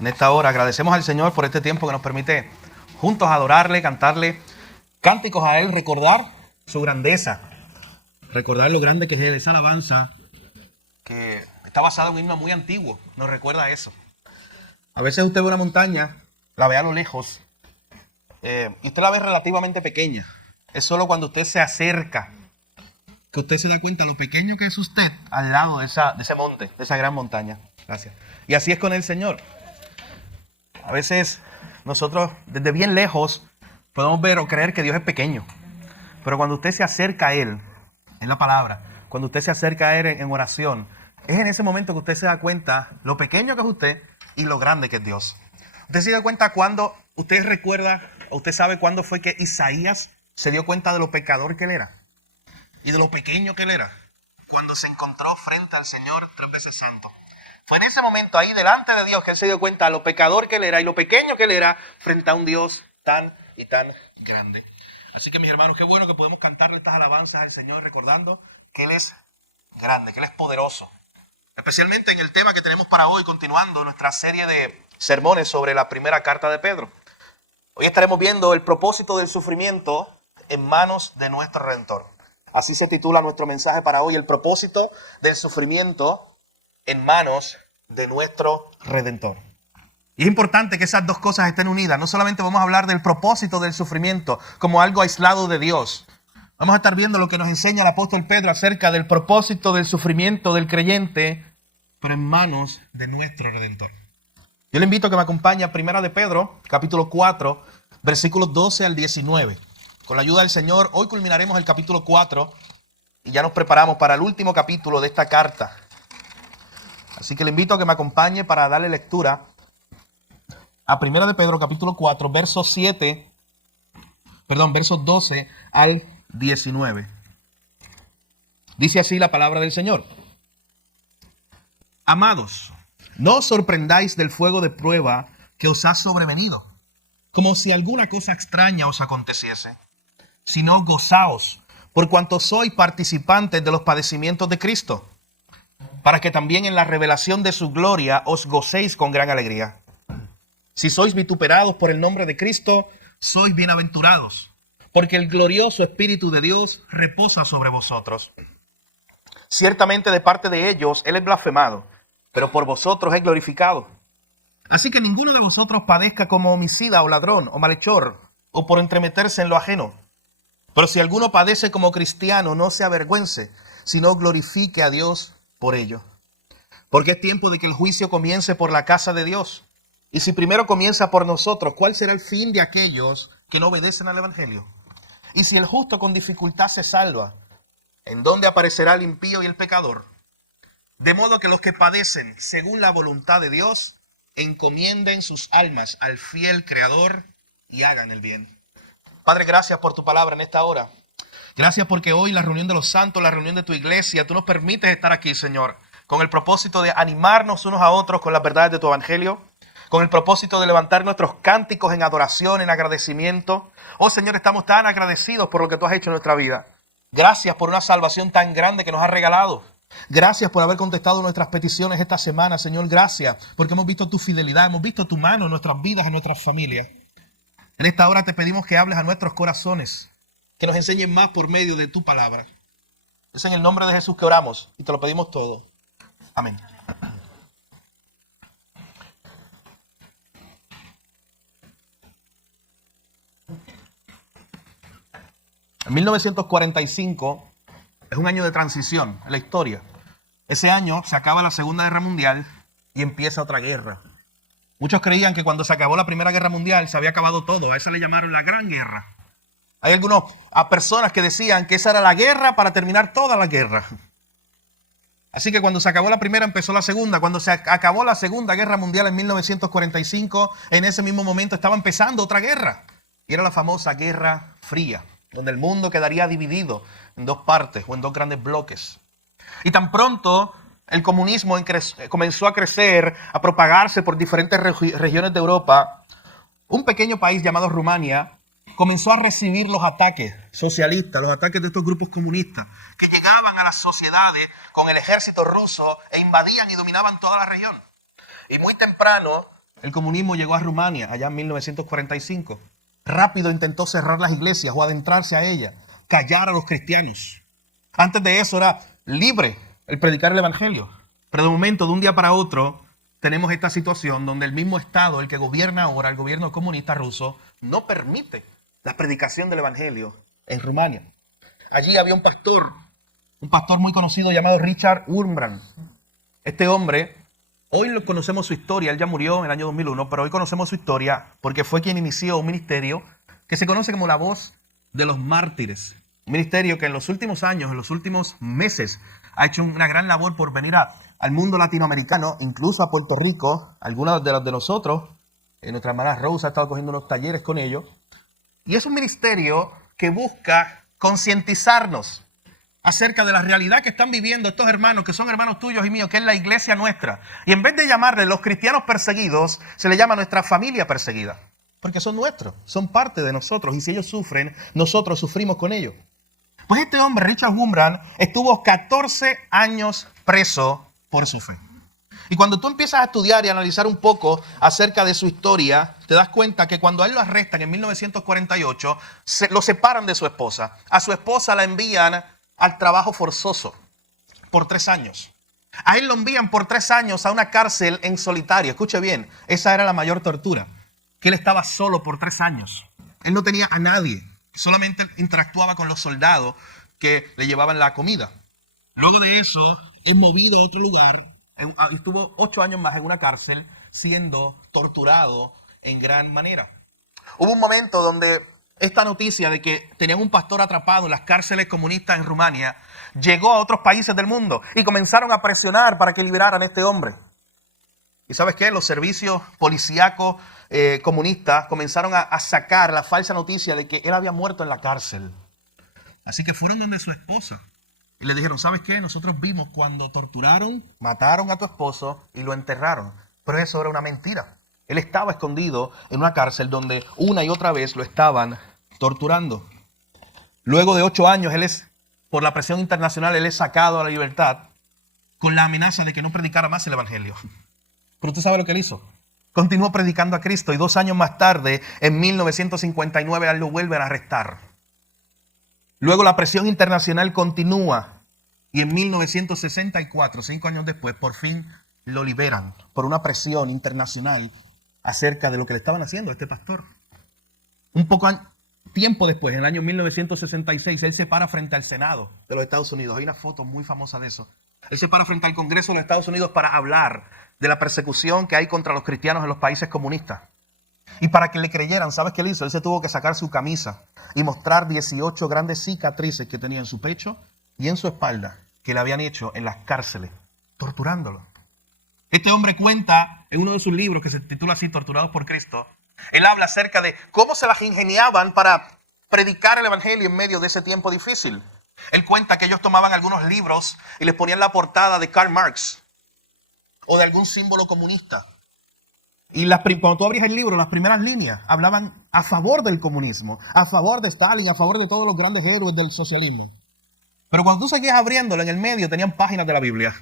En esta hora agradecemos al Señor por este tiempo que nos permite juntos adorarle, cantarle cánticos a Él, recordar su grandeza, recordar lo grande que es esa alabanza que está basada en un himno muy antiguo, nos recuerda a eso. A veces usted ve una montaña, la ve a lo lejos y usted la ve relativamente pequeña. Es solo cuando usted se acerca que usted se da cuenta lo pequeño que es usted al lado de ese monte, de esa gran montaña. Gracias. Y así es con el Señor. A veces nosotros desde bien lejos podemos ver o creer que Dios es pequeño. Pero cuando usted se acerca a Él, en la palabra, cuando usted se acerca a Él en oración, es en ese momento que usted se da cuenta lo pequeño que es usted y lo grande que es Dios. Usted se da cuenta cuando, usted recuerda, o usted sabe cuándo fue que Isaías se dio cuenta de lo pecador que él era y de lo pequeño que él era, cuando se encontró frente al Señor 3 veces santo. Fue en ese momento ahí delante de Dios que él se dio cuenta de lo pecador que él era y lo pequeño que él era frente a un Dios tan y tan grande. Así que mis hermanos, qué bueno que podemos cantarle estas alabanzas al Señor recordando que Él es grande, que Él es poderoso. Especialmente en el tema que tenemos para hoy, continuando nuestra serie de sermones sobre la primera carta de Pedro. Hoy estaremos viendo el propósito del sufrimiento en manos de nuestro Redentor. Así se titula nuestro mensaje para hoy, el propósito del sufrimiento en manos de nuestro Redentor. Y es importante que esas dos cosas estén unidas. No solamente vamos a hablar del propósito del sufrimiento como algo aislado de Dios. Vamos a estar viendo lo que nos enseña el apóstol Pedro acerca del propósito del sufrimiento del creyente, pero en manos de nuestro Redentor. Yo le invito a que me acompañe a Primera de Pedro, capítulo 4, versículos 12 al 19. Con la ayuda del Señor, hoy culminaremos el capítulo 4 y ya nos preparamos para el último capítulo de esta carta. Así que le invito a que me acompañe para darle lectura a Primera de Pedro, capítulo 4, versos 12 al 19. Dice así la palabra del Señor. Amados, no os sorprendáis del fuego de prueba que os ha sobrevenido, como si alguna cosa extraña os aconteciese, sino gozaos, por cuanto sois participantes de los padecimientos de Cristo, para que también en la revelación de su gloria os gocéis con gran alegría. Si sois vituperados por el nombre de Cristo, sois bienaventurados, porque el glorioso Espíritu de Dios reposa sobre vosotros. Ciertamente de parte de ellos Él es blasfemado, pero por vosotros es glorificado. Así que ninguno de vosotros padezca como homicida o ladrón o malhechor, o por entremeterse en lo ajeno. Pero si alguno padece como cristiano, no se avergüence, sino glorifique a Dios por ello. Porque es tiempo de que el juicio comience por la casa de Dios. Y si primero comienza por nosotros, ¿cuál será el fin de aquellos que no obedecen al Evangelio? Y si el justo con dificultad se salva, ¿en dónde aparecerá el impío y el pecador? De modo que los que padecen según la voluntad de Dios, encomienden sus almas al fiel Creador y hagan el bien. Padre, gracias por tu palabra en esta hora. Gracias porque hoy la reunión de los santos, la reunión de tu iglesia, tú nos permites estar aquí, Señor, con el propósito de animarnos unos a otros con las verdades de tu Evangelio, con el propósito de levantar nuestros cánticos en adoración, en agradecimiento. Oh Señor, estamos tan agradecidos por lo que tú has hecho en nuestra vida. Gracias por una salvación tan grande que nos has regalado. Gracias por haber contestado nuestras peticiones esta semana, Señor. Gracias porque hemos visto tu fidelidad, hemos visto tu mano en nuestras vidas, en nuestras familias. En esta hora te pedimos que hables a nuestros corazones, que nos enseñes más por medio de tu palabra. Es en el nombre de Jesús que oramos y te lo pedimos todo. Amén. En 1945 es un año de transición en la historia. Ese año se acaba la Segunda Guerra Mundial y empieza otra guerra. Muchos creían que cuando se acabó la Primera Guerra Mundial se había acabado todo. A eso le llamaron la Gran Guerra. Hay algunas personas que decían que esa era la guerra para terminar toda la guerra. Así que cuando se acabó la primera empezó la segunda. Cuando se acabó la Segunda Guerra Mundial en 1945, en ese mismo momento estaba empezando otra guerra. Y era la famosa Guerra Fría, donde el mundo quedaría dividido en dos partes o en dos grandes bloques. Y tan pronto el comunismo comenzó a crecer, a propagarse por diferentes regiones de Europa, un pequeño país llamado Rumania comenzó a recibir los ataques socialistas, los ataques de estos grupos comunistas, que llegaban a las sociedades con el ejército ruso e invadían y dominaban toda la región. Y muy temprano El comunismo llegó a Rumania allá en 1945. Rápido intentó cerrar las iglesias o adentrarse a ellas, callar a los cristianos. Antes de eso era libre el predicar el evangelio. Pero de momento, de un día para otro, tenemos esta situación donde el mismo Estado, el que gobierna ahora, el gobierno comunista ruso, no permite la predicación del evangelio en Rumania. Allí había un pastor muy conocido llamado Richard Wurmbrand. Este hombre, hoy lo conocemos su historia, él ya murió en el año 2001, pero hoy conocemos su historia porque fue quien inició un ministerio que se conoce como la Voz de los Mártires. Un ministerio que en los últimos años, en los últimos meses, ha hecho una gran labor por venir al mundo latinoamericano, incluso a Puerto Rico. Algunos de los de nosotros, nuestra hermana Rose ha estado cogiendo unos talleres con ellos. Y es un ministerio que busca concientizarnos acerca de la realidad que están viviendo estos hermanos, que son hermanos tuyos y míos, que es la iglesia nuestra. Y en vez de llamarle los cristianos perseguidos, se le llama nuestra familia perseguida. Porque son nuestros, son parte de nosotros. Y si ellos sufren, nosotros sufrimos con ellos. Pues este hombre, Richard Wurmbrand, estuvo 14 años preso por su fe. Y cuando tú empiezas a estudiar y a analizar un poco acerca de su historia, te das cuenta que cuando a él lo arrestan en 1948, lo separan de su esposa. A su esposa la envían al trabajo forzoso por 3 años. A él lo envían por 3 años a una cárcel en solitario. Escuche bien, esa era la mayor tortura. Que él estaba solo por 3 años. Él no tenía a nadie. Solamente interactuaba con los soldados que le llevaban la comida. Luego de eso, es movido a otro lugar. Estuvo 8 años más en una cárcel siendo torturado en gran manera. Hubo un momento donde esta noticia de que tenían un pastor atrapado en las cárceles comunistas en Rumania llegó a otros países del mundo y comenzaron a presionar para que liberaran a este hombre. ¿Y sabes qué? Los servicios policíacos comunistas comenzaron a sacar la falsa noticia de que él había muerto en la cárcel. Así que fueron donde su esposa y le dijeron, ¿sabes qué? Nosotros vimos cuando torturaron, mataron a tu esposo y lo enterraron. Pero eso era una mentira. Él estaba escondido en una cárcel donde una y otra vez lo estaban torturando. Luego de 8 años, por la presión internacional, él es sacado a la libertad con la amenaza de que no predicara más el evangelio. Pero tú sabes lo que él hizo. Continuó predicando a Cristo y 2 años más tarde, en 1959, a él lo vuelven a arrestar. Luego la presión internacional continúa y en 1964, 5 años después, por fin lo liberan por una presión internacional acerca de lo que le estaban haciendo a este pastor. Un poco tiempo después, en el año 1966, él se para frente al Senado de los Estados Unidos. Hay una foto muy famosa de eso. Él se para frente al Congreso de los Estados Unidos para hablar de la persecución que hay contra los cristianos en los países comunistas. Y para que le creyeran, ¿sabes qué él hizo? Él se tuvo que sacar su camisa y mostrar 18 grandes cicatrices que tenía en su pecho y en su espalda, que le habían hecho en las cárceles, torturándolo. Este hombre cuenta en uno de sus libros que se titula así, Torturados por Cristo. Él habla acerca de cómo se las ingeniaban para predicar el evangelio en medio de ese tiempo difícil. Él cuenta que ellos tomaban algunos libros y les ponían la portada de Karl Marx o de algún símbolo comunista. Y cuando tú abrías el libro, las primeras líneas hablaban a favor del comunismo, a favor de Stalin, a favor de todos los grandes héroes del socialismo. Pero cuando tú seguías abriéndolo, en el medio tenían páginas de la Biblia.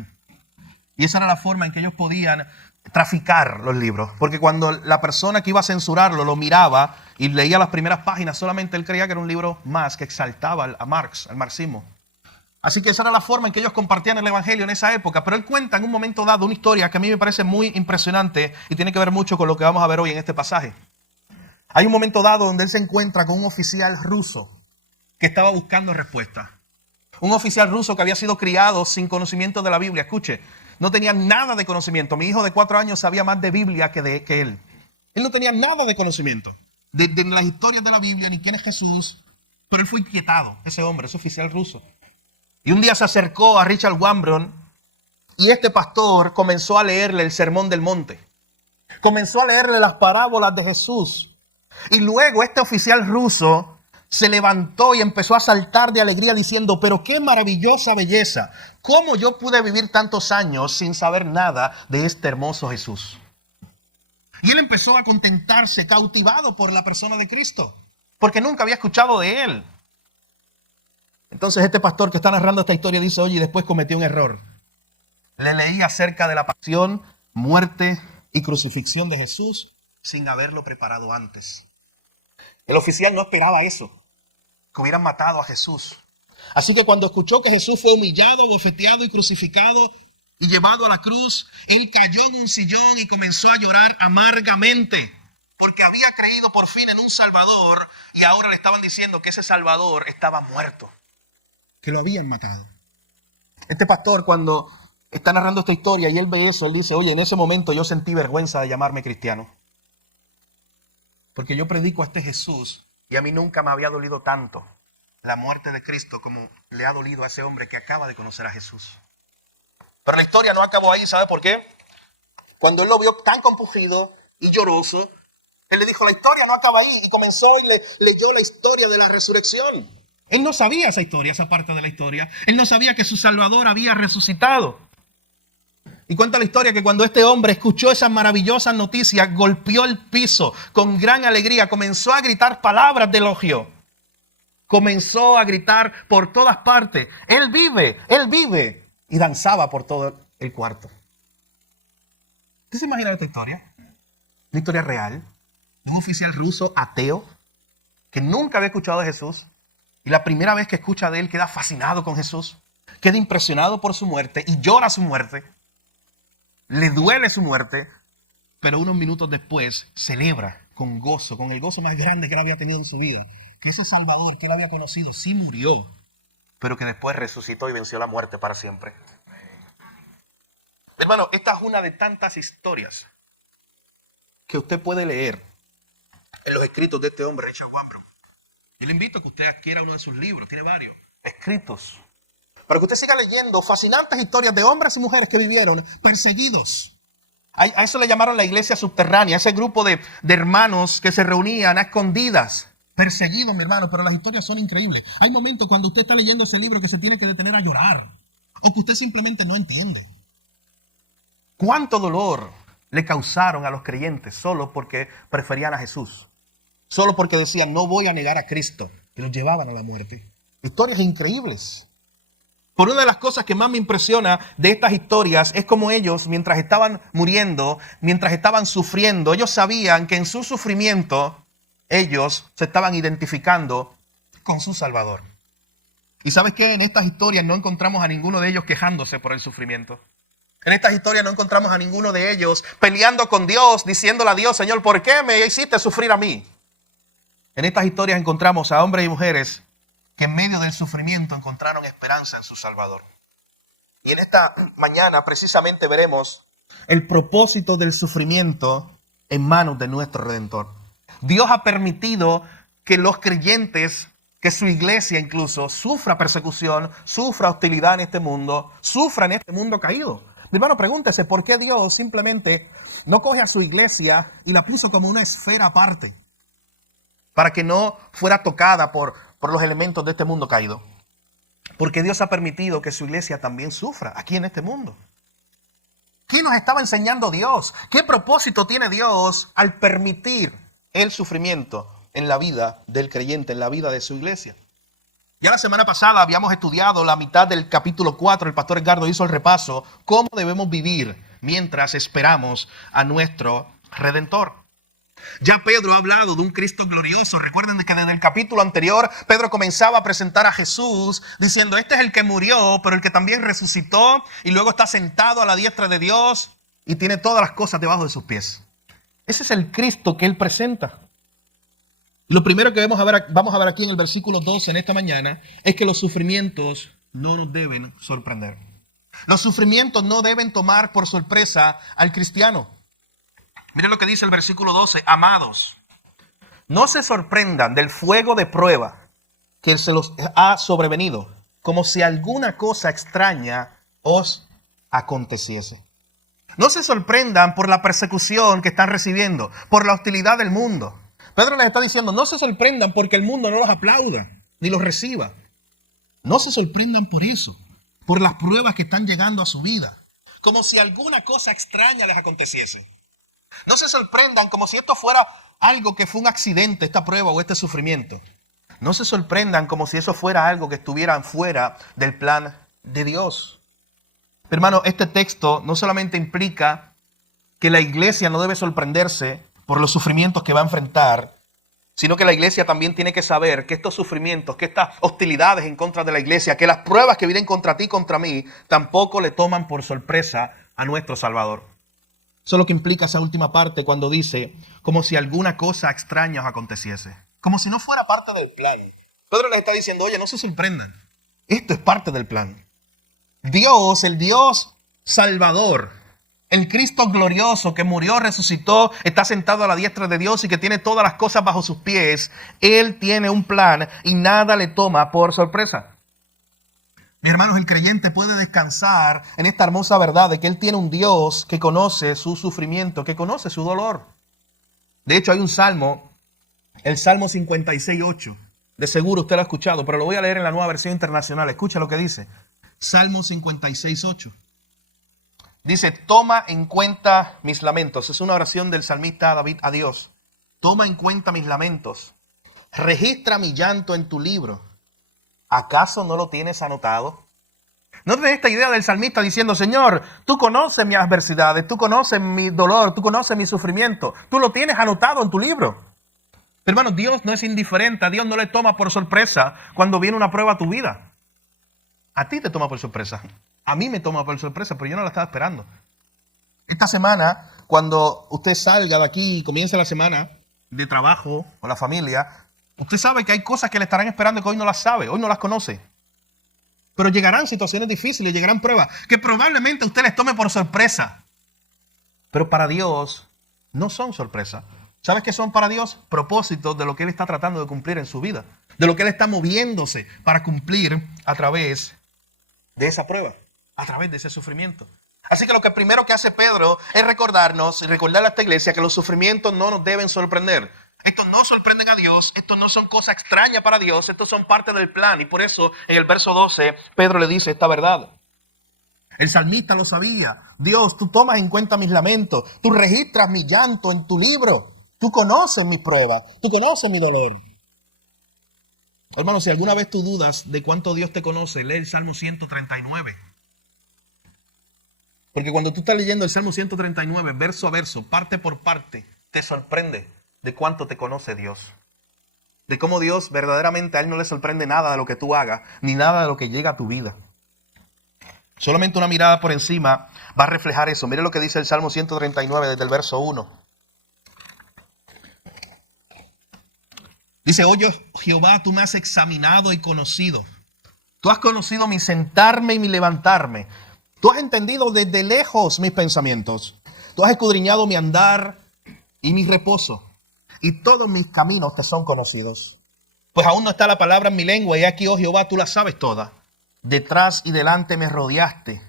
Y esa era la forma en que ellos podían traficar los libros. Porque cuando la persona que iba a censurarlo lo miraba y leía las primeras páginas, solamente él creía que era un libro más que exaltaba a Marx, al marxismo. Así que esa era la forma en que ellos compartían el evangelio en esa época. Pero él cuenta en un momento dado una historia que a mí me parece muy impresionante y tiene que ver mucho con lo que vamos a ver hoy en este pasaje. Hay un momento dado donde él se encuentra con un oficial ruso que estaba buscando respuesta. Un oficial ruso que había sido criado sin conocimiento de la Biblia. Escuche, no tenía nada de conocimiento. Mi hijo de 4 años sabía más de Biblia que él. Él no tenía nada de conocimiento de las historias de la Biblia ni quién es Jesús. Pero él fue inquietado, ese hombre, ese oficial ruso. Y un día se acercó a Richard Wurmbrand y este pastor comenzó a leerle el Sermón del Monte. Comenzó a leerle las parábolas de Jesús. Y luego este oficial ruso se levantó y empezó a saltar de alegría diciendo, pero qué maravillosa belleza. ¿Cómo yo pude vivir tantos años sin saber nada de este hermoso Jesús? Y él empezó a contentarse, cautivado por la persona de Cristo, porque nunca había escuchado de él. Entonces este pastor que está narrando esta historia dice, oye, y después cometió un error. Le leí acerca de la pasión, muerte y crucifixión de Jesús sin haberlo preparado antes. El oficial no esperaba eso, que hubieran matado a Jesús. Así que cuando escuchó que Jesús fue humillado, bofeteado y crucificado y llevado a la cruz, él cayó en un sillón y comenzó a llorar amargamente, porque había creído por fin en un Salvador y ahora le estaban diciendo que ese Salvador estaba muerto, que lo habían matado. Este pastor, cuando está narrando esta historia y él ve eso, él dice, oye, en ese momento yo sentí vergüenza de llamarme cristiano, porque yo predico a este Jesús y a mí nunca me había dolido tanto la muerte de Cristo como le ha dolido a ese hombre que acaba de conocer a Jesús. Pero la historia no acabó ahí, ¿sabe por qué? Cuando él lo vio tan compungido y lloroso, él le dijo, la historia no acaba ahí, y comenzó y le leyó la historia de la resurrección. Él no sabía esa historia, esa parte de la historia. Él no sabía que su Salvador había resucitado. Y cuenta la historia que cuando este hombre escuchó esas maravillosas noticias, golpeó el piso con gran alegría, comenzó a gritar palabras de elogio. Comenzó a gritar por todas partes, Él vive, y danzaba por todo el cuarto. ¿Usted se imagina esta historia? Una historia real, de un oficial ruso ateo que nunca había escuchado de Jesús y la primera vez que escucha de él queda fascinado con Jesús, queda impresionado por su muerte y llora su muerte. Le duele su muerte, pero unos minutos después celebra con gozo, con el gozo más grande que él había tenido en su vida, que ese Salvador que él había conocido sí murió, pero que después resucitó y venció la muerte para siempre. Hermano, esta es una de tantas historias que usted puede leer en los escritos de este hombre, Richard Wambrough. Yo le invito a que usted adquiera uno de sus libros, tiene varios escritos, para que usted siga leyendo fascinantes historias de hombres y mujeres que vivieron perseguidos. A eso le llamaron la iglesia subterránea, ese grupo de hermanos que se reunían a escondidas, perseguidos, mi hermano, pero las historias son increíbles. Hay momentos cuando usted está leyendo ese libro que se tiene que detener a llorar, o que usted simplemente no entiende. ¿Cuánto dolor le causaron a los creyentes solo porque preferían a Jesús? Solo porque decían, no voy a negar a Cristo, y los llevaban a la muerte. Historias increíbles. Por una de las cosas que más me impresiona de estas historias es como ellos, mientras estaban muriendo, mientras estaban sufriendo, ellos sabían que en su sufrimiento, ellos se estaban identificando con su Salvador. ¿Y sabes qué? En estas historias no encontramos a ninguno de ellos quejándose por el sufrimiento. En estas historias no encontramos a ninguno de ellos peleando con Dios, diciéndole a Dios, Señor, ¿por qué me hiciste sufrir a mí? En estas historias encontramos a hombres y mujeres que en medio del sufrimiento encontraron esperanza en su Salvador. Y en esta mañana precisamente veremos el propósito del sufrimiento en manos de nuestro Redentor. Dios ha permitido que los creyentes, que su iglesia incluso, sufra persecución, sufra hostilidad en este mundo, sufra en este mundo caído. Mi hermano, pregúntese por qué Dios simplemente no coge a su iglesia y la puso como una esfera aparte, para que no fuera tocada por los elementos de este mundo caído. Porque Dios ha permitido que su iglesia también sufra aquí en este mundo. ¿Qué nos estaba enseñando Dios? ¿Qué propósito tiene Dios al permitir el sufrimiento en la vida del creyente, en la vida de su iglesia? Ya la semana pasada habíamos estudiado la mitad del capítulo 4, el pastor Edgardo hizo el repaso, cómo debemos vivir mientras esperamos a nuestro Redentor. Ya Pedro ha hablado de un Cristo glorioso. Recuerden que desde el capítulo anterior Pedro comenzaba a presentar a Jesús diciendo, este es el que murió, pero el que también resucitó y luego está sentado a la diestra de Dios y tiene todas las cosas debajo de sus pies. Ese es el Cristo que él presenta. Lo primero que vamos a ver aquí en el versículo 12 en esta mañana es que los sufrimientos no nos deben sorprender. Los sufrimientos no deben tomar por sorpresa al cristiano. Miren lo que dice el versículo 12. Amados, no se sorprendan del fuego de prueba que se los ha sobrevenido, como si alguna cosa extraña os aconteciese. No se sorprendan por la persecución que están recibiendo, por la hostilidad del mundo. Pedro les está diciendo, no se sorprendan porque el mundo no los aplauda, ni los reciba. No se sorprendan por eso, por las pruebas que están llegando a su vida, como si alguna cosa extraña les aconteciese. No se sorprendan como si esto fuera algo que fue un accidente, esta prueba o este sufrimiento. No se sorprendan como si eso fuera algo que estuviera fuera del plan de Dios. Hermano, este texto no solamente implica que la iglesia no debe sorprenderse por los sufrimientos que va a enfrentar, sino que la iglesia también tiene que saber que estos sufrimientos, que estas hostilidades en contra de la iglesia, que las pruebas que vienen contra ti y contra mí, tampoco le toman por sorpresa a nuestro Salvador. Eso es lo que implica esa última parte cuando dice, como si alguna cosa extraña os aconteciese. Como si no fuera parte del plan. Pedro les está diciendo, oye, no se sorprendan. Esto es parte del plan. Dios, el Dios Salvador, el Cristo glorioso que murió, resucitó, está sentado a la diestra de Dios y que tiene todas las cosas bajo sus pies. Él tiene un plan y nada le toma por sorpresa. Mis hermanos, el creyente puede descansar en esta hermosa verdad de que Él tiene un Dios que conoce su sufrimiento, que conoce su dolor. De hecho, hay un salmo, el Salmo 56:8. De seguro usted lo ha escuchado, pero lo voy a leer en la Nueva Versión Internacional. Escucha lo que dice. Salmo 56:8. Dice, toma en cuenta mis lamentos. Es una oración del salmista David a Dios. Toma en cuenta mis lamentos. Registra mi llanto en tu libro. ¿Acaso no lo tienes anotado? ¿No tenés esta idea del salmista diciendo, Señor, tú conoces mis adversidades, tú conoces mi dolor, tú conoces mi sufrimiento, tú lo tienes anotado en tu libro? Hermano, Dios no es indiferente, a Dios no le toma por sorpresa cuando viene una prueba a tu vida. A ti te toma por sorpresa, a mí me toma por sorpresa, pero yo no la estaba esperando. Esta semana, cuando usted salga de aquí y comience la semana de trabajo con la familia, usted sabe que hay cosas que le estarán esperando que hoy no las sabe, hoy no las conoce. Pero llegarán situaciones difíciles, llegarán pruebas que probablemente a usted les tome por sorpresa. Pero para Dios no son sorpresa. ¿Sabes qué son para Dios? Propósitos de lo que Él está tratando de cumplir en su vida. De lo que Él está moviéndose para cumplir a través de esa prueba, a través de ese sufrimiento. Así que lo que primero que hace Pedro es recordarnos y recordarle a esta iglesia que los sufrimientos no nos deben sorprender. Estos no sorprenden a Dios, estos no son cosas extrañas para Dios, estos son parte del plan. Y por eso en el verso 12 Pedro le dice esta verdad. El salmista lo sabía. Dios, tú tomas en cuenta mis lamentos, tú registras mi llanto en tu libro, tú conoces mi prueba, tú conoces mi dolor. Hermano, si alguna vez tú dudas de cuánto Dios te conoce, lee el Salmo 139. Porque cuando tú estás leyendo el Salmo 139, verso a verso, parte por parte, te sorprende de cuánto te conoce Dios. De cómo Dios verdaderamente a Él no le sorprende nada de lo que tú hagas, ni nada de lo que llega a tu vida. Solamente una mirada por encima va a reflejar eso. Mire lo que dice el Salmo 139 desde el verso 1. Dice, oye Jehová, tú me has examinado y conocido. Tú has conocido mi sentarme y mi levantarme. Tú has entendido desde lejos mis pensamientos. Tú has escudriñado mi andar y mi reposo. Y todos mis caminos te son conocidos. Pues aún no está la palabra en mi lengua, y aquí, oh Jehová, tú la sabes toda. Detrás y delante me rodeaste,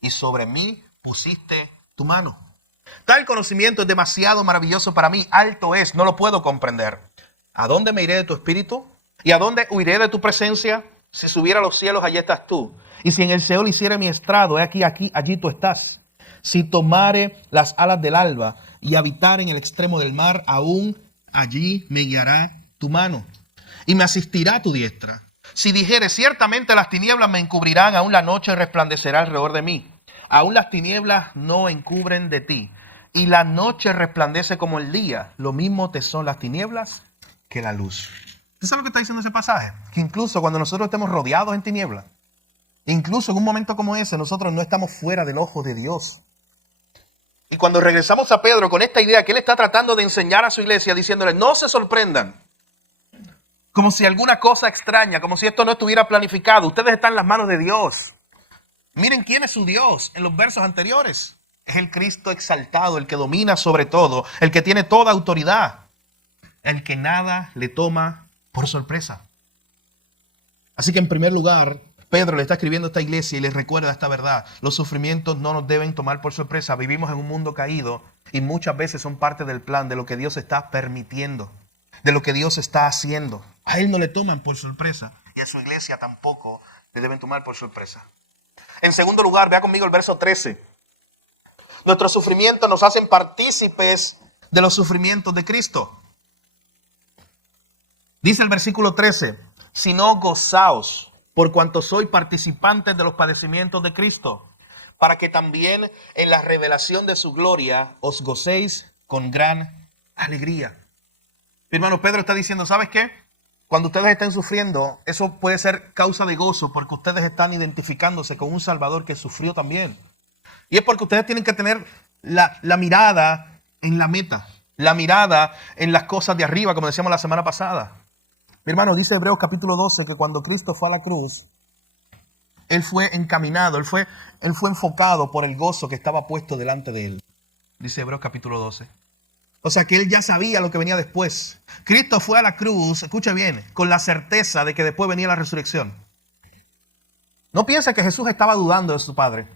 y sobre mí pusiste tu mano. Tal conocimiento es demasiado maravilloso para mí, alto es, no lo puedo comprender. ¿A dónde me iré de tu espíritu? ¿Y a dónde huiré de tu presencia? Si subiera a los cielos, allí estás tú. Y si en el Seol hiciera mi estrado, he aquí, allí tú estás. Si tomare las alas del alba y habitar en el extremo del mar, aún allí me guiará tu mano y me asistirá tu diestra. Si dijere, ciertamente las tinieblas me encubrirán, aún la noche resplandecerá alrededor de mí. Aún las tinieblas no encubren de ti, y la noche resplandece como el día. Lo mismo te son las tinieblas que la luz. ¿Usted sabe lo que está diciendo ese pasaje? Que incluso cuando nosotros estemos rodeados en tinieblas, incluso en un momento como ese, nosotros no estamos fuera del ojo de Dios. Y cuando regresamos a Pedro con esta idea que él está tratando de enseñar a su iglesia, diciéndole, no se sorprendan, como si alguna cosa extraña, como si esto no estuviera planificado. Ustedes están en las manos de Dios. Miren quién es su Dios en los versos anteriores. Es el Cristo exaltado, el que domina sobre todo, el que tiene toda autoridad, el que nada le toma por sorpresa. Así que en primer lugar, Pedro le está escribiendo a esta iglesia y les recuerda esta verdad. Los sufrimientos no nos deben tomar por sorpresa. Vivimos en un mundo caído y muchas veces son parte del plan de lo que Dios está permitiendo, de lo que Dios está haciendo. A Él no le toman por sorpresa y a su iglesia tampoco le deben tomar por sorpresa. En segundo lugar, vea conmigo el verso 13. Nuestros sufrimientos nos hacen partícipes de los sufrimientos de Cristo. Dice el versículo 13, sino gozaos por cuanto soy participantes de los padecimientos de Cristo, para que también en la revelación de su gloria os gocéis con gran alegría. Mi hermano, Pedro está diciendo, ¿sabes qué? Cuando ustedes estén sufriendo, eso puede ser causa de gozo porque ustedes están identificándose con un Salvador que sufrió también. Y es porque ustedes tienen que tener la mirada en la meta, la mirada en las cosas de arriba, como decíamos la semana pasada. Mi hermano, dice Hebreos capítulo 12 que cuando Cristo fue a la cruz, Él fue encaminado, él fue enfocado por el gozo que estaba puesto delante de Él. Dice Hebreos capítulo 12. O sea que Él ya sabía lo que venía después. Cristo fue a la cruz, escuche bien, con la certeza de que después venía la resurrección. No piense que Jesús estaba dudando de su Padre.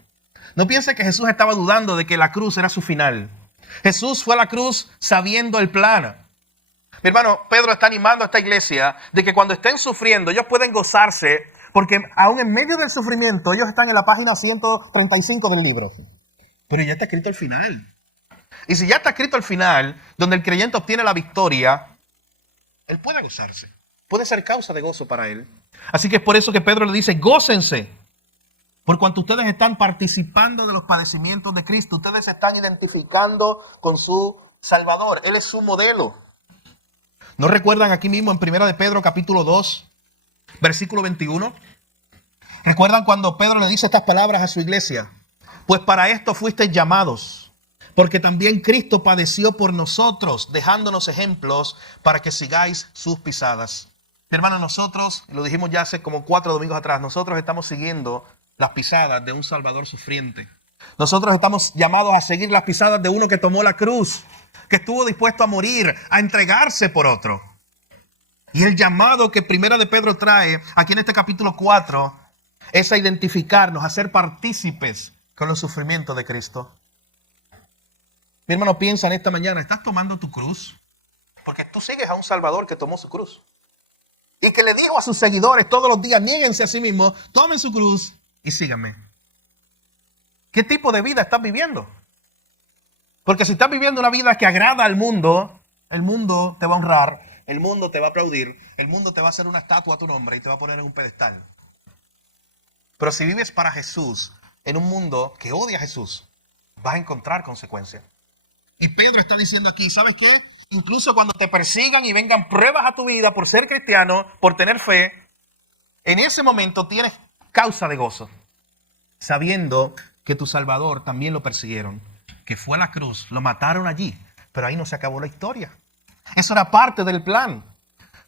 No piense que Jesús estaba dudando de que la cruz era su final. Jesús fue a la cruz sabiendo el plan. Mi hermano, Pedro está animando a esta iglesia de que cuando estén sufriendo, ellos pueden gozarse, porque aún en medio del sufrimiento, ellos están en la página 135 del libro. Pero ya está escrito el final. Y si ya está escrito el final, donde el creyente obtiene la victoria, él puede gozarse. Puede ser causa de gozo para él. Así que es por eso que Pedro le dice, gócense. Por cuanto ustedes están participando de los padecimientos de Cristo, ustedes se están identificando con su Salvador. Él es su modelo. ¿No recuerdan aquí mismo en 1 de Pedro capítulo 2, versículo 21? ¿Recuerdan cuando Pedro le dice estas palabras a su iglesia? Pues para esto fuisteis llamados, porque también Cristo padeció por nosotros, dejándonos ejemplos para que sigáis sus pisadas. Mi hermano, nosotros, lo dijimos ya hace como 4 domingos atrás, nosotros estamos siguiendo las pisadas de un Salvador sufriente. Nosotros estamos llamados a seguir las pisadas de uno que tomó la cruz, que estuvo dispuesto a morir, a entregarse por otro. Y el llamado que Primera de Pedro trae aquí en este capítulo 4 es a identificarnos, a ser partícipes con los sufrimientos de Cristo. Mi hermano, piensa en esta mañana, ¿estás tomando tu cruz? Porque tú sigues a un Salvador que tomó su cruz. Y que le dijo a sus seguidores todos los días, niéguense a sí mismos, tomen su cruz y síganme. ¿Qué tipo de vida estás viviendo? Porque si estás viviendo una vida que agrada al mundo, el mundo te va a honrar, el mundo te va a aplaudir, el mundo te va a hacer una estatua a tu nombre y te va a poner en un pedestal. Pero si vives para Jesús, en un mundo que odia a Jesús, vas a encontrar consecuencias. Y Pedro está diciendo aquí, ¿sabes qué? Incluso cuando te persigan y vengan pruebas a tu vida por ser cristiano, por tener fe, en ese momento tienes causa de gozo, sabiendo que tu Salvador también lo persiguieron, que fue a la cruz, lo mataron allí, pero ahí no se acabó la historia. Eso era parte del plan.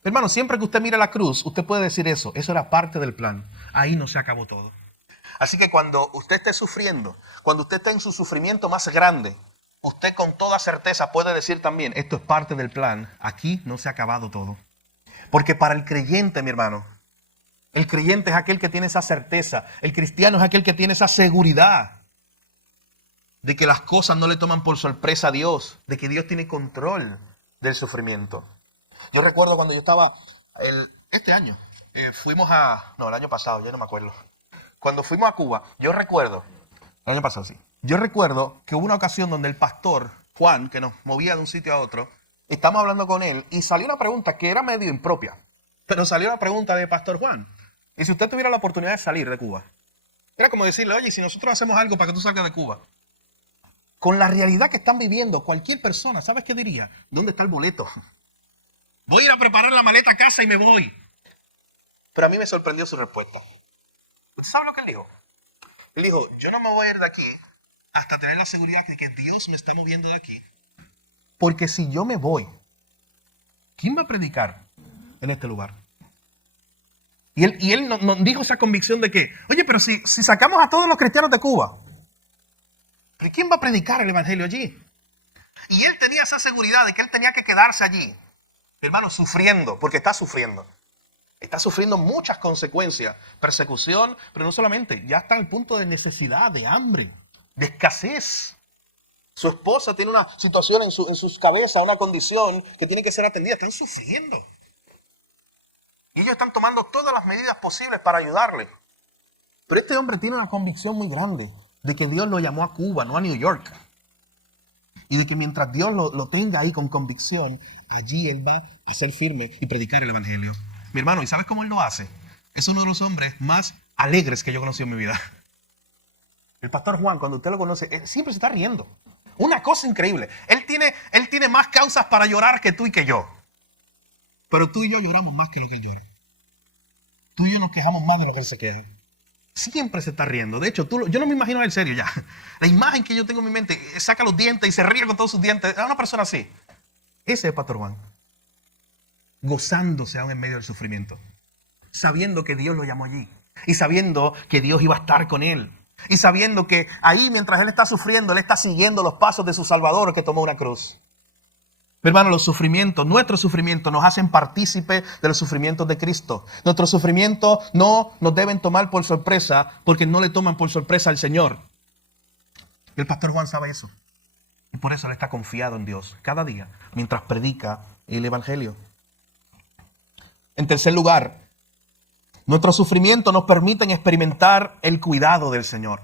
Hermano, siempre que usted mire la cruz, usted puede decir eso era parte del plan. Ahí no se acabó todo. Así que cuando usted esté sufriendo, cuando usted esté en su sufrimiento más grande, usted con toda certeza puede decir también, esto es parte del plan, aquí no se ha acabado todo. Porque para el creyente, mi hermano, el creyente es aquel que tiene esa certeza, el cristiano es aquel que tiene esa seguridad de que las cosas no le toman por sorpresa a Dios, de que Dios tiene control del sufrimiento. Yo recuerdo cuando yo estaba, este año, el año pasado, ya no me acuerdo. Cuando fuimos a Cuba, el año pasado sí. Yo recuerdo que hubo una ocasión donde el pastor Juan, que nos movía de un sitio a otro, estamos hablando con él y salió una pregunta que era medio impropia. Pero salió una pregunta de Pastor Juan. Y si usted tuviera la oportunidad de salir de Cuba, era como decirle, oye, si nosotros hacemos algo para que tú salgas de Cuba. Con la realidad que están viviendo, cualquier persona, ¿sabes qué diría? ¿Dónde está el boleto? Voy a ir a preparar la maleta a casa y me voy. Pero a mí me sorprendió su respuesta. ¿Sabe lo que él dijo? Él dijo, yo no me voy a ir de aquí hasta tener la seguridad de que Dios me está moviendo de aquí. Porque si yo me voy, ¿quién va a predicar en este lugar? Y él nos dijo esa convicción de que, oye, pero si sacamos a todos los cristianos de Cuba, ¿pero quién va a predicar el evangelio allí? Y él tenía esa seguridad de que él tenía que quedarse allí, hermano, sufriendo, porque está sufriendo. Está sufriendo muchas consecuencias, persecución, pero no solamente, ya está al punto de necesidad, de hambre, de escasez. Su esposa tiene una situación en sus cabezas, una condición que tiene que ser atendida. Están sufriendo. Y ellos están tomando todas las medidas posibles para ayudarle. Pero este hombre tiene una convicción muy grande de que Dios lo llamó a Cuba, no a New York. Y de que mientras Dios lo tenga ahí con convicción, allí él va a ser firme y predicar el evangelio. Mi hermano, ¿y sabes cómo él lo hace? Es uno de los hombres más alegres que yo he conocido en mi vida. El pastor Juan, cuando usted lo conoce, él siempre se está riendo. Una cosa increíble. Él tiene más causas para llorar que tú y que yo. Pero tú y yo lloramos más que lo que él llora. Tú y yo nos quejamos más de lo que él se queja. Siempre se está riendo. De hecho, yo no me imagino a él serio ya. La imagen que yo tengo en mi mente, saca los dientes y se ríe con todos sus dientes. Es una persona así. Ese es el pastor Juan. Gozándose aún en medio del sufrimiento. Sabiendo que Dios lo llamó allí. Y sabiendo que Dios iba a estar con él. Y sabiendo que ahí, mientras él está sufriendo, él está siguiendo los pasos de su Salvador que tomó una cruz. Hermano, los sufrimientos, nuestros sufrimientos nos hacen partícipe de los sufrimientos de Cristo. Nuestros sufrimientos no nos deben tomar por sorpresa porque no le toman por sorpresa al Señor. Y el pastor Juan sabe eso. Y por eso él está confiado en Dios cada día mientras predica el Evangelio. En tercer lugar, nuestros sufrimientos nos permiten experimentar el cuidado del Señor.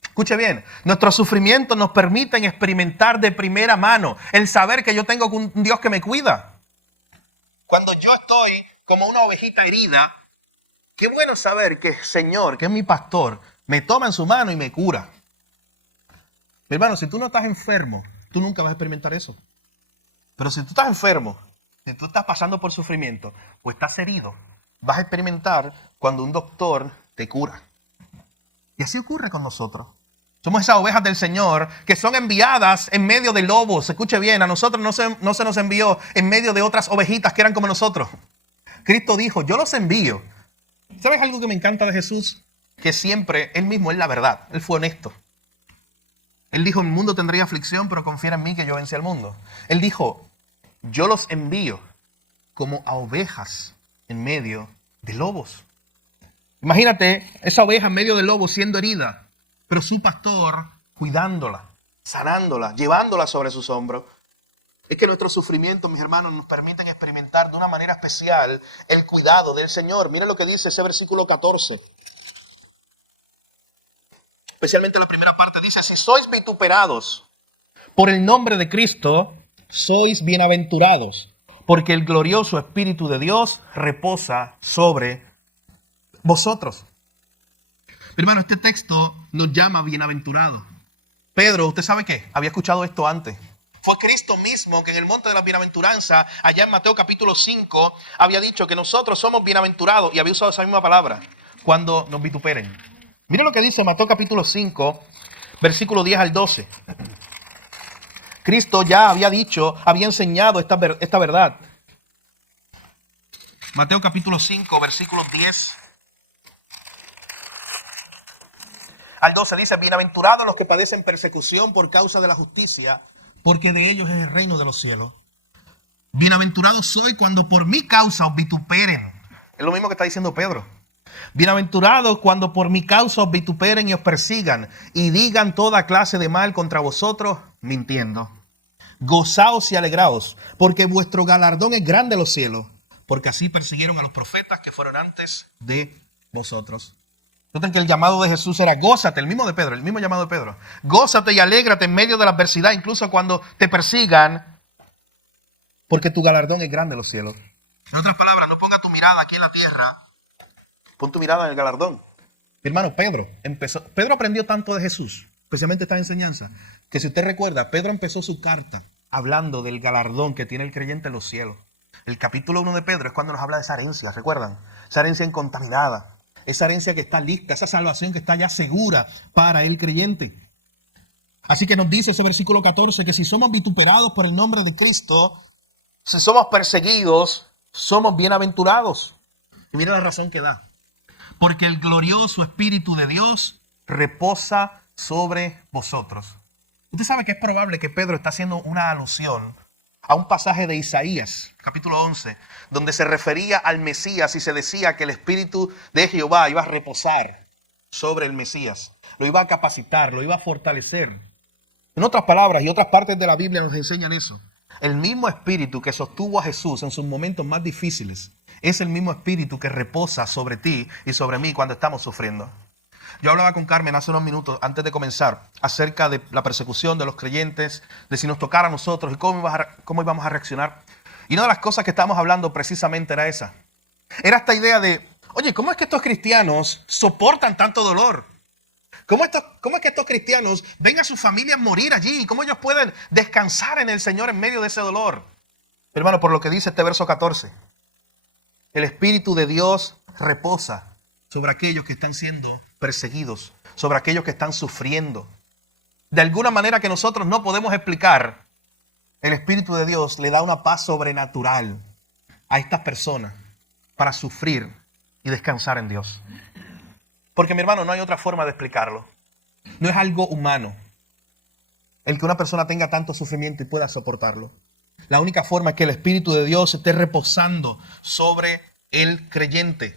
Escuche bien, nuestros sufrimientos nos permiten experimentar de primera mano el saber que yo tengo un Dios que me cuida. Cuando yo estoy como una ovejita herida, qué bueno saber que el Señor, que es mi pastor, me toma en su mano y me cura. Mi hermano, si tú no estás enfermo, tú nunca vas a experimentar eso. Pero si tú estás enfermo, si tú estás pasando por sufrimiento o estás herido, vas a experimentar cuando un doctor te cura. Y así ocurre con nosotros. Somos esas ovejas del Señor que son enviadas en medio de lobos. Escuche bien, a nosotros no se nos envió en medio de otras ovejitas que eran como nosotros. Cristo dijo, yo los envío. ¿Sabes algo que me encanta de Jesús? Que siempre, Él mismo es la verdad. Él fue honesto. Él dijo, en el mundo tendría aflicción, pero confía en mí que yo vencí al mundo. Él dijo, yo los envío como a ovejas en medio de lobos. Imagínate esa oveja en medio del lobo siendo herida, pero su pastor cuidándola, sanándola, llevándola sobre sus hombros. Es que nuestros sufrimientos, mis hermanos, nos permiten experimentar de una manera especial el cuidado del Señor. Miren lo que dice ese versículo 14. Especialmente la primera parte dice, si sois vituperados por el nombre de Cristo, sois bienaventurados, porque el glorioso Espíritu de Dios reposa sobre vosotros. Hermano, este texto nos llama bienaventurados. Pedro, ¿usted sabe qué? Había escuchado esto antes. Fue Cristo mismo que en el monte de la bienaventuranza, allá en Mateo capítulo 5, había dicho que nosotros somos bienaventurados y había usado esa misma palabra cuando nos vituperen. Mire lo que dice Mateo capítulo 5, versículo 10 al 12. Cristo ya había dicho, había enseñado esta verdad. Mateo capítulo 5, versículos 10 al 12 dice, bienaventurados los que padecen persecución por causa de la justicia, porque de ellos es el reino de los cielos. Bienaventurados soy cuando por mi causa os vituperen. Es lo mismo que está diciendo Pedro. Bienaventurados cuando por mi causa os vituperen y os persigan y digan toda clase de mal contra vosotros, mintiendo. Gozaos y alegraos, porque vuestro galardón es grande en los cielos, porque así persiguieron a los profetas que fueron antes de vosotros. Noten que el llamado de Jesús era gózate, el mismo llamado de Pedro. Gózate y alégrate en medio de la adversidad, incluso cuando te persigan, porque tu galardón es grande en los cielos. En otras palabras, no ponga tu mirada aquí en la tierra, pon tu mirada en el galardón. Mi hermano, Pedro aprendió tanto de Jesús, especialmente esta enseñanza, que si usted recuerda, Pedro empezó su carta hablando del galardón que tiene el creyente en los cielos. El capítulo 1 de Pedro es cuando nos habla de esa herencia, ¿recuerdan? Esa herencia incontaminada. Esa herencia que está lista, esa salvación que está ya segura para el creyente. Así que nos dice ese versículo 14 que si somos vituperados por el nombre de Cristo, si somos perseguidos, somos bienaventurados. Y mira la razón que da. Porque el glorioso Espíritu de Dios reposa sobre vosotros. Usted sabe que es probable que Pedro está haciendo una alusión a un pasaje de Isaías, capítulo 11, donde se refería al Mesías y se decía que el Espíritu de Jehová iba a reposar sobre el Mesías, lo iba a capacitar, lo iba a fortalecer. En otras palabras, y otras partes de la Biblia nos enseñan eso. El mismo Espíritu que sostuvo a Jesús en sus momentos más difíciles es el mismo Espíritu que reposa sobre ti y sobre mí cuando estamos sufriendo. Yo hablaba con Carmen hace unos minutos, antes de comenzar, acerca de la persecución de los creyentes, de si nos tocara a nosotros y cómo íbamos a reaccionar. Y una de las cosas que estábamos hablando precisamente era esa. Era esta idea de, oye, ¿cómo es que estos cristianos soportan tanto dolor? ¿Cómo es que estos cristianos ven a sus familias morir allí? ¿Cómo ellos pueden descansar en el Señor en medio de ese dolor? Hermano, por lo que dice este verso 14, el Espíritu de Dios reposa sobre aquellos que están siendo perseguidos, sobre aquellos que están sufriendo. De alguna manera que nosotros no podemos explicar, el Espíritu de Dios le da una paz sobrenatural a estas personas para sufrir y descansar en Dios. Porque, mi hermano, no hay otra forma de explicarlo. No es algo humano el que una persona tenga tanto sufrimiento y pueda soportarlo. La única forma es que el Espíritu de Dios esté reposando sobre el creyente.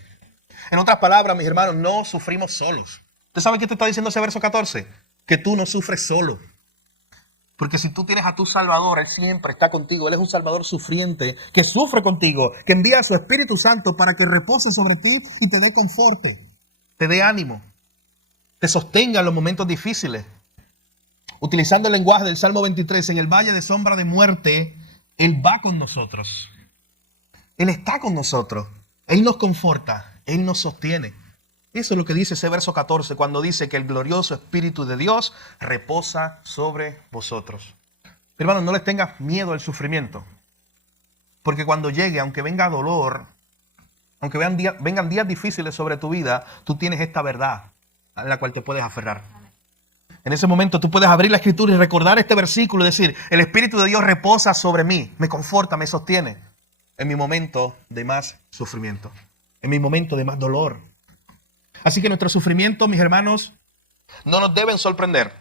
En otras palabras, mis hermanos, no sufrimos solos. ¿Usted sabe qué te está diciendo ese verso 14? Que tú no sufres solo. Porque si tú tienes a tu Salvador, Él siempre está contigo. Él es un Salvador sufriente que sufre contigo, que envía a su Espíritu Santo para que repose sobre ti y te dé conforte, te dé ánimo, te sostenga en los momentos difíciles. Utilizando el lenguaje del Salmo 23, en el valle de sombra de muerte, Él va con nosotros. Él está con nosotros. Él nos conforta, Él nos sostiene. Eso es lo que dice ese verso 14 cuando dice que el glorioso Espíritu de Dios reposa sobre vosotros. Hermanos, no les tengas miedo al sufrimiento. Porque cuando llegue, aunque venga dolor, aunque vengan días difíciles sobre tu vida, tú tienes esta verdad a la cual te puedes aferrar. En ese momento tú puedes abrir la Escritura y recordar este versículo y decir, el Espíritu de Dios reposa sobre mí, me conforta, me sostiene en mi momento de más sufrimiento, en mi momento de más dolor. Así que nuestros sufrimientos, mis hermanos, no nos deben sorprender,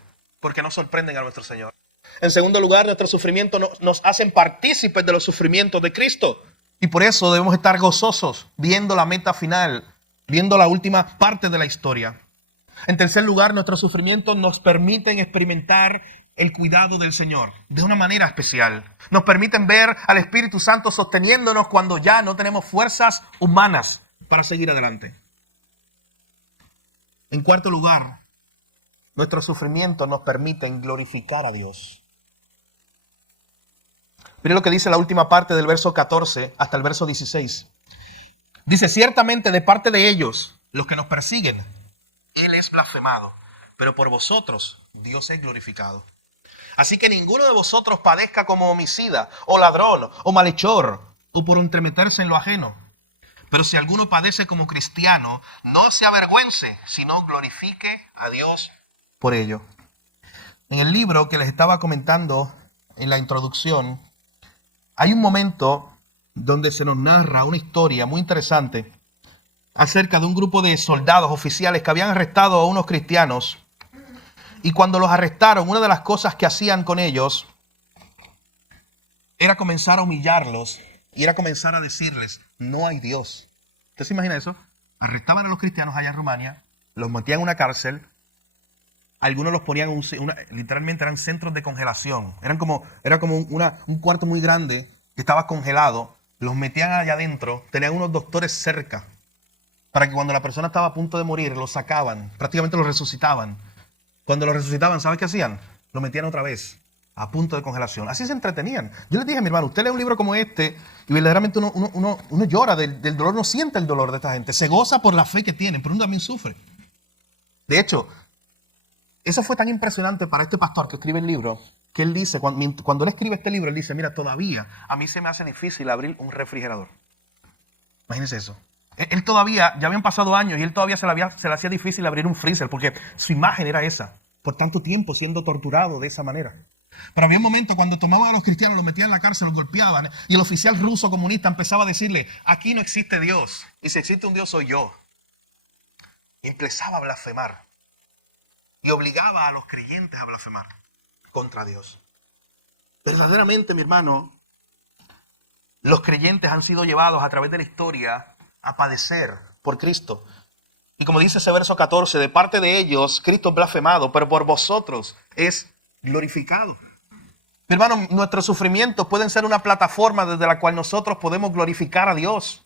porque no sorprenden a nuestro Señor. En segundo lugar, nuestros sufrimientos nos hacen partícipes de los sufrimientos de Cristo. Y por eso debemos estar gozosos, viendo la meta final, viendo la última parte de la historia. En tercer lugar, nuestros sufrimientos nos permiten experimentar el cuidado del Señor de una manera especial. Nos permiten ver al Espíritu Santo sosteniéndonos cuando ya no tenemos fuerzas humanas para seguir adelante. En cuarto lugar, nuestros sufrimientos nos permiten glorificar a Dios. Mire lo que dice la última parte del verso 14 hasta el verso 16. Dice, ciertamente de parte de ellos, los que nos persiguen, Él es blasfemado, pero por vosotros Dios es glorificado. Así que ninguno de vosotros padezca como homicida, o ladrón, o malhechor, o por entremeterse en lo ajeno. Pero si alguno padece como cristiano, no se avergüence, sino glorifique a Dios por ello. En el libro que les estaba comentando en la introducción, hay un momento donde se nos narra una historia muy interesante acerca de un grupo de soldados oficiales que habían arrestado a unos cristianos. Y cuando los arrestaron, una de las cosas que hacían con ellos era comenzar a humillarlos y era comenzar a decirles, no hay Dios. ¿Usted se imagina eso? Arrestaban a los cristianos allá en Rumania, los metían en una cárcel, algunos los ponían, literalmente eran centros de congelación. Era como un cuarto muy grande que estaba congelado, los metían allá adentro, tenían unos doctores cerca, para que cuando la persona estaba a punto de morir, lo sacaban, prácticamente lo resucitaban. Cuando lo resucitaban, ¿sabes qué hacían? Lo metían otra vez, a punto de congelación. Así se entretenían. Yo les dije a mi hermano, usted lee un libro como este y verdaderamente uno llora del dolor, no siente el dolor de esta gente. Se goza por la fe que tienen, pero uno también sufre. De hecho, eso fue tan impresionante para este pastor que escribe el libro, que él dice, cuando él escribe este libro, él dice, mira, todavía a mí se me hace difícil abrir un refrigerador. Imagínense eso. Él todavía, ya habían pasado años y él todavía se le hacía difícil abrir un freezer porque su imagen era esa, por tanto tiempo siendo torturado de esa manera. Pero había un momento cuando tomaban a los cristianos, los metían en la cárcel, los golpeaban y el oficial ruso comunista empezaba a decirle, aquí no existe Dios y si existe un Dios soy yo. Y empezaba a blasfemar y obligaba a los creyentes a blasfemar contra Dios. Verdaderamente, mi hermano, los creyentes han sido llevados a través de la historia a padecer por Cristo. Y como dice ese verso 14, de parte de ellos, Cristo es blasfemado, pero por vosotros es glorificado. Mi hermano, nuestros sufrimientos pueden ser una plataforma desde la cual nosotros podemos glorificar a Dios.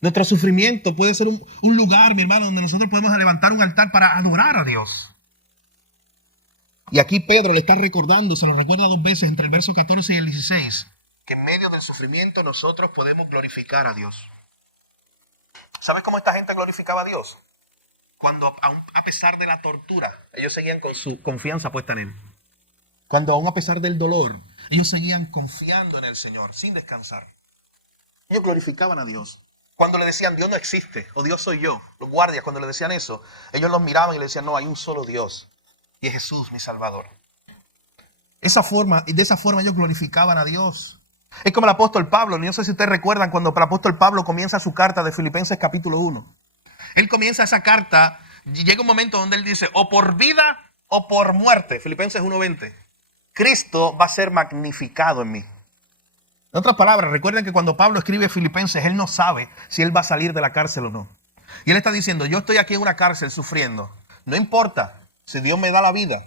Nuestro sufrimiento puede ser un lugar, mi hermano, donde nosotros podemos levantar un altar para adorar a Dios. Y aquí Pedro le está recordando, se lo recuerda dos veces entre el verso 14 y el 16, que en medio del sufrimiento nosotros podemos glorificar a Dios. ¿Sabes cómo esta gente glorificaba a Dios? Cuando, a pesar de la tortura, ellos seguían con su confianza puesta en Él. Cuando aún a pesar del dolor, ellos seguían confiando en el Señor, sin descansar. Ellos glorificaban a Dios. Cuando le decían, Dios no existe, o Dios soy yo, los guardias, cuando le decían eso, ellos los miraban y le decían, no, hay un solo Dios, y es Jesús, mi Salvador. De esa forma ellos glorificaban a Dios. Es como el apóstol Pablo, no sé si ustedes recuerdan cuando el apóstol Pablo comienza su carta de Filipenses capítulo 1. Él comienza esa carta, y llega un momento donde él dice, o por vida o por muerte, Filipenses 1:20, Cristo va a ser magnificado en mí. En otras palabras, recuerden que cuando Pablo escribe Filipenses, él no sabe si él va a salir de la cárcel o no. Y él está diciendo, yo estoy aquí en una cárcel sufriendo. No importa si Dios me da la vida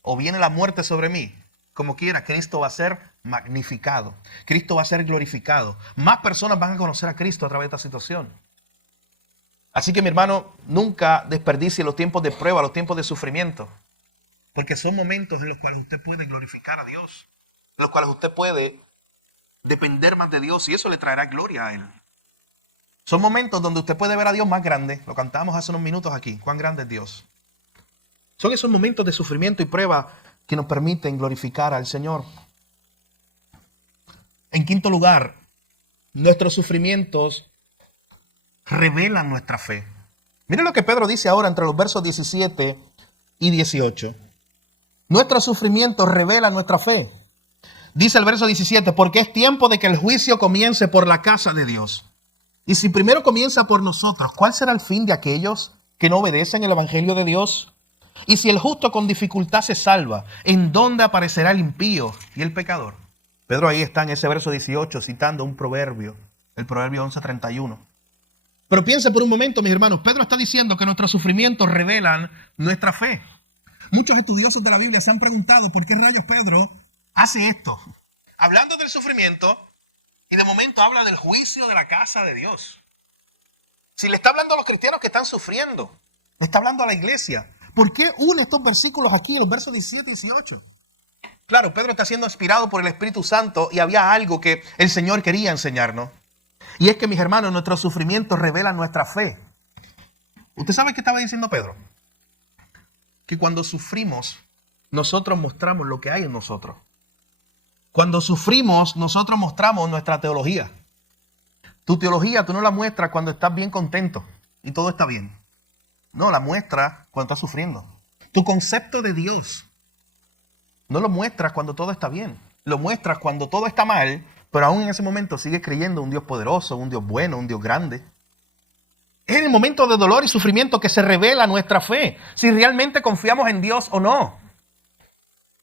o viene la muerte sobre mí. Como quiera, Cristo va a ser magnificado. Cristo va a ser glorificado. Más personas van a conocer a Cristo a través de esta situación. Así que mi hermano, nunca desperdicie los tiempos de prueba, los tiempos de sufrimiento. Porque son momentos en los cuales usted puede glorificar a Dios. En los cuales usted puede depender más de Dios y eso le traerá gloria a Él. Son momentos donde usted puede ver a Dios más grande. Lo cantamos hace unos minutos aquí. Cuán grande es Dios. Son esos momentos de sufrimiento y prueba que nos permiten glorificar al Señor. En quinto lugar, nuestros sufrimientos revelan nuestra fe. Miren lo que Pedro dice ahora entre los versos 17 y 18. Nuestros sufrimientos revelan nuestra fe. Dice el verso 17, porque es tiempo de que el juicio comience por la casa de Dios. Y si primero comienza por nosotros, ¿cuál será el fin de aquellos que no obedecen el evangelio de Dios? Y si el justo con dificultad se salva, ¿en dónde aparecerá el impío y el pecador? Pedro ahí está en ese verso 18 citando un proverbio, el proverbio 11:31. Pero piense por un momento, mis hermanos, Pedro está diciendo que nuestros sufrimientos revelan nuestra fe. Muchos estudiosos de la Biblia se han preguntado por qué rayos Pedro hace esto. Hablando del sufrimiento y de momento habla del juicio de la casa de Dios. Si le está hablando a los cristianos que están sufriendo, le está hablando a la iglesia. ¿Por qué une estos versículos aquí, los versos 17 y 18? Claro, Pedro está siendo inspirado por el Espíritu Santo y había algo que el Señor quería enseñarnos. Y es que, mis hermanos, nuestros sufrimientos revelan nuestra fe. ¿Usted sabe qué estaba diciendo Pedro? Que cuando sufrimos, nosotros mostramos lo que hay en nosotros. Cuando sufrimos, nosotros mostramos nuestra teología. Tu teología tú no la muestras cuando estás bien contento y todo está bien. No, la muestras cuando estás sufriendo. Tu concepto de Dios no lo muestras cuando todo está bien. Lo muestras cuando todo está mal, pero aún en ese momento sigues creyendo en un Dios poderoso, un Dios bueno, un Dios grande. Es en el momento de dolor y sufrimiento que se revela nuestra fe, si realmente confiamos en Dios o no.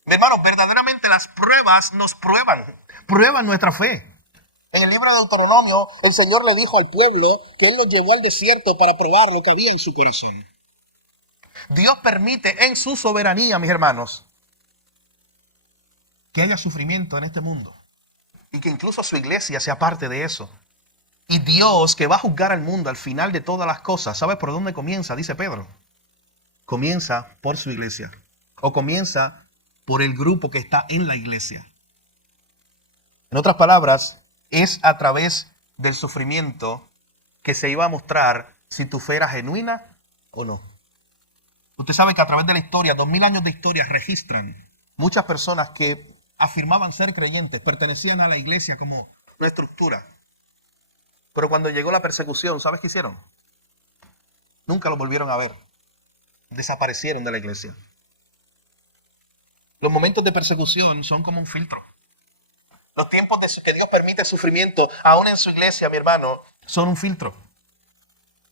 Hermanos, verdaderamente las pruebas nos prueban nuestra fe. En el libro de Deuteronomio, el Señor le dijo al pueblo que Él los llevó al desierto para probar lo que había en su corazón. Dios permite en su soberanía, mis hermanos, que haya sufrimiento en este mundo y que incluso su iglesia sea parte de eso. Y Dios, que va a juzgar al mundo al final de todas las cosas, ¿sabe por dónde comienza? Dice Pedro. Comienza por su iglesia o comienza por el grupo que está en la iglesia. En otras palabras, es a través del sufrimiento que se iba a mostrar si tu fe era genuina o no. Usted sabe que a través de la historia, 2000 años de historia registran muchas personas que afirmaban ser creyentes, pertenecían a la iglesia como una estructura. Pero cuando llegó la persecución, ¿sabes qué hicieron? Nunca lo volvieron a ver. Desaparecieron de la iglesia. Los momentos de persecución son como un filtro. Los tiempos que Dios permite sufrimiento, aún en su iglesia, mi hermano, son un filtro.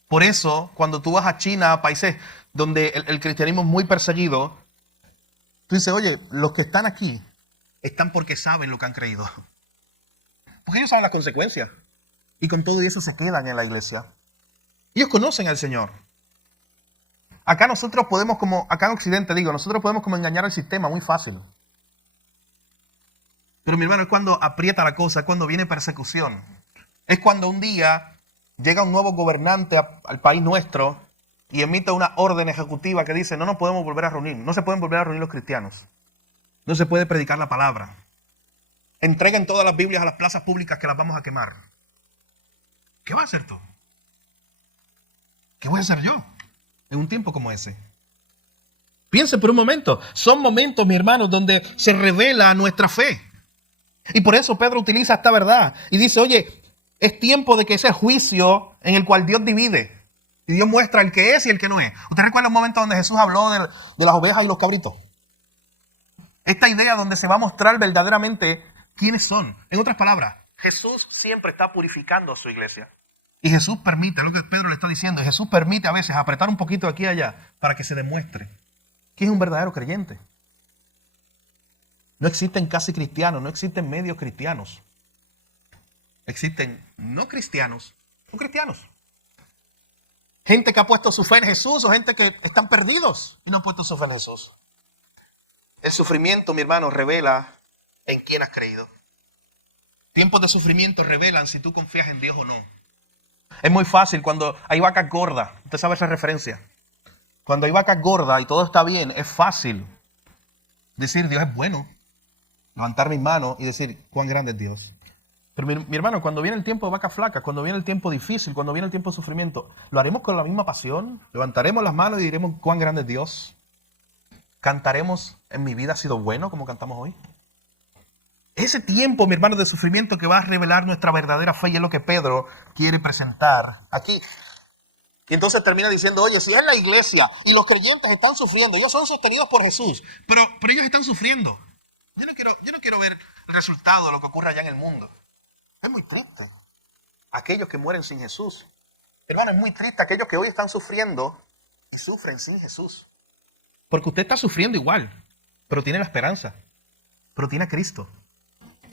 Por eso, cuando tú vas a China, a países donde el cristianismo es muy perseguido, tú dices, oye, los que están aquí están porque saben lo que han creído. Porque ellos saben las consecuencias. Y con todo eso se quedan en la iglesia. Ellos conocen al Señor. Acá nosotros podemos acá en Occidente nosotros podemos engañar al sistema muy fácil. Pero mi hermano, es cuando aprieta la cosa, es cuando viene persecución. Es cuando un día llega un nuevo gobernante al país nuestro y emite una orden ejecutiva que dice, no nos podemos volver a reunir, no se pueden volver a reunir los cristianos. No se puede predicar la palabra. Entreguen todas las Biblias a las plazas públicas que las vamos a quemar. ¿Qué vas a hacer tú? ¿Qué voy a hacer yo en un tiempo como ese? Piense por un momento. Son momentos, mi hermano, donde se revela nuestra fe. Y por eso Pedro utiliza esta verdad. Y dice, oye, es tiempo de que ese juicio en el cual Dios divide. Y Dios muestra el que es y el que no es. ¿Usted recuerda un momento donde Jesús habló de las ovejas y los cabritos? Esta idea donde se va a mostrar verdaderamente quiénes son. En otras palabras, Jesús siempre está purificando a su iglesia. Y Jesús permite, lo que Pedro le está diciendo, Jesús permite a veces apretar un poquito aquí y allá para que se demuestre quién es un verdadero creyente. No existen casi cristianos, no existen medios cristianos. Existen no cristianos, no cristianos. Gente que ha puesto su fe en Jesús o gente que están perdidos y no han puesto su fe en Jesús. El sufrimiento, mi hermano, revela en quién has creído. Tiempos de sufrimiento revelan si tú confías en Dios o no. Es muy fácil cuando hay vacas gordas. Usted sabe esa referencia. Cuando hay vacas gordas y todo está bien, es fácil decir Dios es bueno. Levantar mis manos y decir cuán grande es Dios. Pero mi hermano, cuando viene el tiempo de vacas flacas, cuando viene el tiempo difícil, cuando viene el tiempo de sufrimiento, ¿lo haremos con la misma pasión? ¿Levantaremos las manos y diremos cuán grande es Dios? ¿Cantaremos en mi vida ha sido bueno como cantamos hoy? Ese tiempo, mi hermano, de sufrimiento que va a revelar nuestra verdadera fe y es lo que Pedro quiere presentar aquí. Y entonces termina diciendo, oye, si es la iglesia y los creyentes están sufriendo, ellos son sostenidos por Jesús, pero ellos están sufriendo. Yo no quiero ver el resultado de lo que ocurre allá en el mundo. Es muy triste. Aquellos que mueren sin Jesús. Hermano, es muy triste aquellos que hoy están sufriendo y sufren sin Jesús. Porque usted está sufriendo igual, pero tiene la esperanza, pero tiene a Cristo.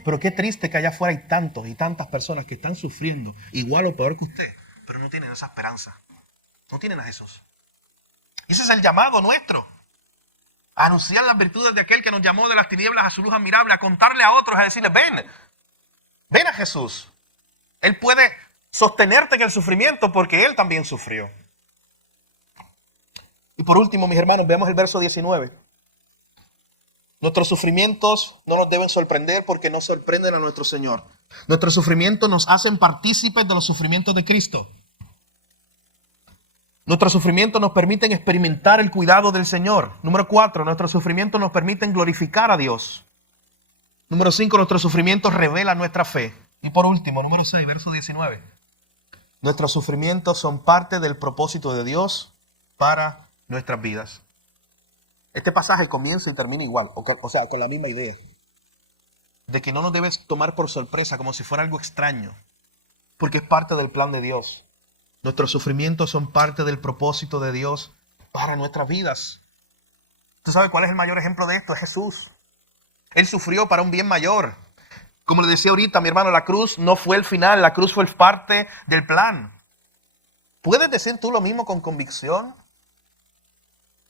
Pero qué triste que allá afuera hay tantos y tantas personas que están sufriendo igual o peor que usted, pero no tienen esa esperanza. No tienen a Jesús. Ese es el llamado nuestro. A anunciar las virtudes de aquel que nos llamó de las tinieblas a su luz admirable, a contarle a otros, a decirles, ven a Jesús. Él puede sostenerte en el sufrimiento porque Él también sufrió. Y por último, mis hermanos, veamos el verso 19. Nuestros sufrimientos no nos deben sorprender porque no sorprenden a nuestro Señor. Nuestros sufrimientos nos hacen partícipes de los sufrimientos de Cristo. Nuestros sufrimientos nos permiten experimentar el cuidado del Señor. Número 4, nuestros sufrimientos nos permiten glorificar a Dios. Número 5, nuestros sufrimientos revelan nuestra fe. Y por último, número 6, verso 19. Nuestros sufrimientos son parte del propósito de Dios para nuestras vidas. Este pasaje comienza y termina igual, o sea, con la misma idea. De que no nos debes tomar por sorpresa como si fuera algo extraño, porque es parte del plan de Dios. Nuestros sufrimientos son parte del propósito de Dios para nuestras vidas. ¿Tú sabes cuál es el mayor ejemplo de esto? Es Jesús. Él sufrió para un bien mayor. Como le decía ahorita, mi hermano, la cruz no fue el final, la cruz fue parte del plan. ¿Puedes decir tú lo mismo con convicción?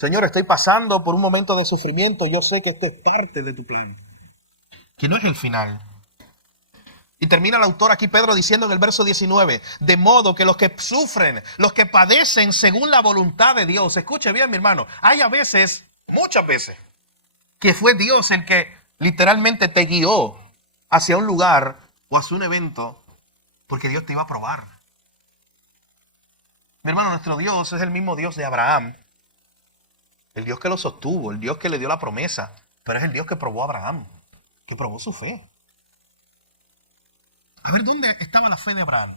Señor, estoy pasando por un momento de sufrimiento, yo sé que esto es parte de tu plan, que no es el final. Y termina el autor aquí, Pedro, diciendo en el verso 19, de modo que los que sufren, los que padecen según la voluntad de Dios, escuche bien, mi hermano, hay a veces, muchas veces, que fue Dios el que literalmente te guió hacia un lugar o hacia un evento porque Dios te iba a probar. Mi hermano, nuestro Dios es el mismo Dios de Abraham, el Dios que lo sostuvo, el Dios que le dio la promesa, pero es el Dios que probó a Abraham, que probó su fe. A ver, ¿dónde estaba la fe de Abraham?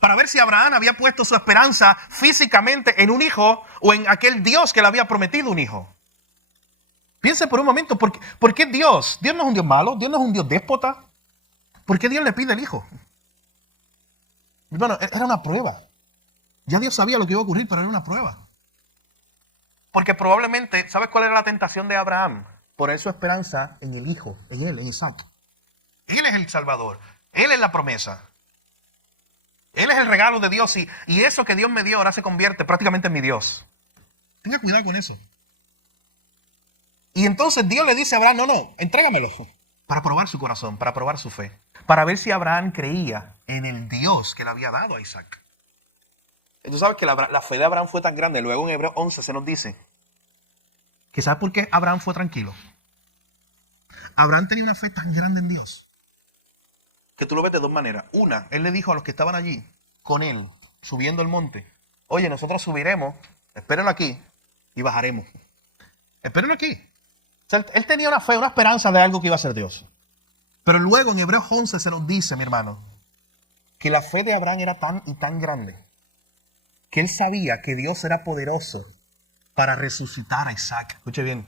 Para ver si Abraham había puesto su esperanza físicamente en un hijo o en aquel Dios que le había prometido un hijo. Piense por un momento, ¿por qué Dios? Dios no es un Dios malo, Dios no es un Dios déspota. ¿Por qué Dios le pide el hijo? Bueno, era una prueba. Ya Dios sabía lo que iba a ocurrir, pero era una prueba. Porque probablemente, ¿sabes cuál era la tentación de Abraham? Poner su esperanza en el hijo, en él, en Isaac. Él es el Salvador. Él es la promesa. Él es el regalo de Dios y eso que Dios me dio ahora se convierte prácticamente en mi Dios. Tenga cuidado con eso. Y entonces Dios le dice a Abraham, no, entrégamelo. Para probar su corazón, para probar su fe. Para ver si Abraham creía en el Dios que le había dado a Isaac. Tú sabes que la fe de Abraham fue tan grande. Luego en Hebreos 11 se nos dice que ¿sabes por qué Abraham fue tranquilo? Abraham tenía una fe tan grande en Dios que tú lo ves de dos maneras. Una, él le dijo a los que estaban allí con él, subiendo el monte, oye, nosotros subiremos, espérenlo aquí y bajaremos. Esperen aquí. O sea, él tenía una fe, una esperanza de algo que iba a ser Dios. Pero luego en Hebreos 11 se nos dice, mi hermano, que la fe de Abraham era tan y tan grande que él sabía que Dios era poderoso para resucitar a Isaac. Escuche bien.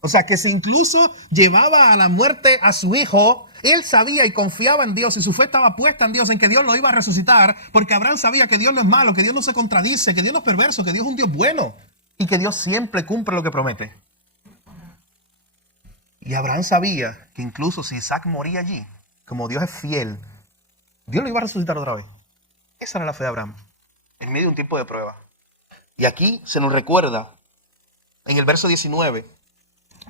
O sea, que si incluso llevaba a la muerte a su hijo, él sabía y confiaba en Dios y su fe estaba puesta en Dios, en que Dios lo iba a resucitar, porque Abraham sabía que Dios no es malo, que Dios no se contradice, que Dios no es perverso, que Dios es un Dios bueno y que Dios siempre cumple lo que promete. Y Abraham sabía que incluso si Isaac moría allí, como Dios es fiel, Dios lo iba a resucitar otra vez. Esa era la fe de Abraham, en medio de un tiempo de prueba. Y aquí se nos recuerda, en el verso 19,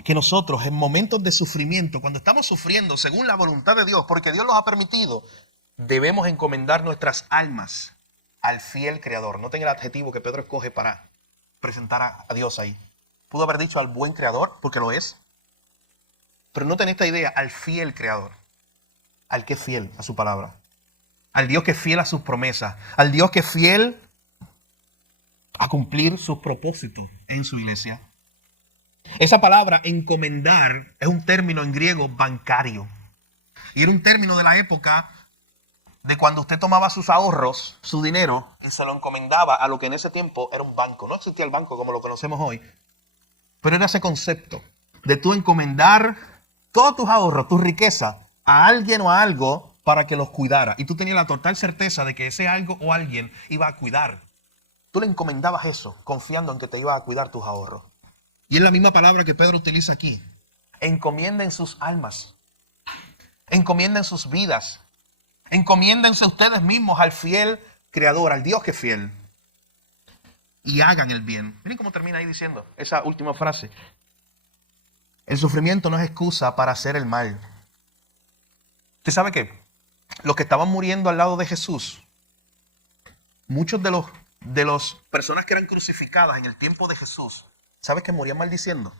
que nosotros en momentos de sufrimiento, cuando estamos sufriendo según la voluntad de Dios, porque Dios los ha permitido, debemos encomendar nuestras almas al fiel Creador. Noten el adjetivo que Pedro escoge para presentar a Dios ahí. Pudo haber dicho al buen Creador, porque lo es. Pero noten esta idea, al fiel Creador. Al que es fiel a su palabra. Al Dios que es fiel a sus promesas. Al Dios que es fiel a cumplir sus propósitos en su iglesia. Esa palabra encomendar es un término en griego bancario. Y era un término de la época de cuando usted tomaba sus ahorros, su dinero, y se lo encomendaba a lo que en ese tiempo era un banco. No existía el banco como lo conocemos hoy, pero era ese concepto de tú encomendar todos tus ahorros, tu riqueza, a alguien o a algo para que los cuidara. Y tú tenías la total certeza de que ese algo o alguien iba a cuidar. Tú le encomendabas eso, confiando en que te iba a cuidar tus ahorros. Y es la misma palabra que Pedro utiliza aquí. Encomienden sus almas. Encomienden sus vidas. Encomiéndense ustedes mismos al fiel Creador, al Dios que es fiel. Y hagan el bien. Miren cómo termina ahí diciendo esa última frase. El sufrimiento no es excusa para hacer el mal. ¿Usted sabe qué? Los que estaban muriendo al lado de Jesús, muchos de las personas que eran crucificadas en el tiempo de Jesús, ¿sabes que morían maldiciendo?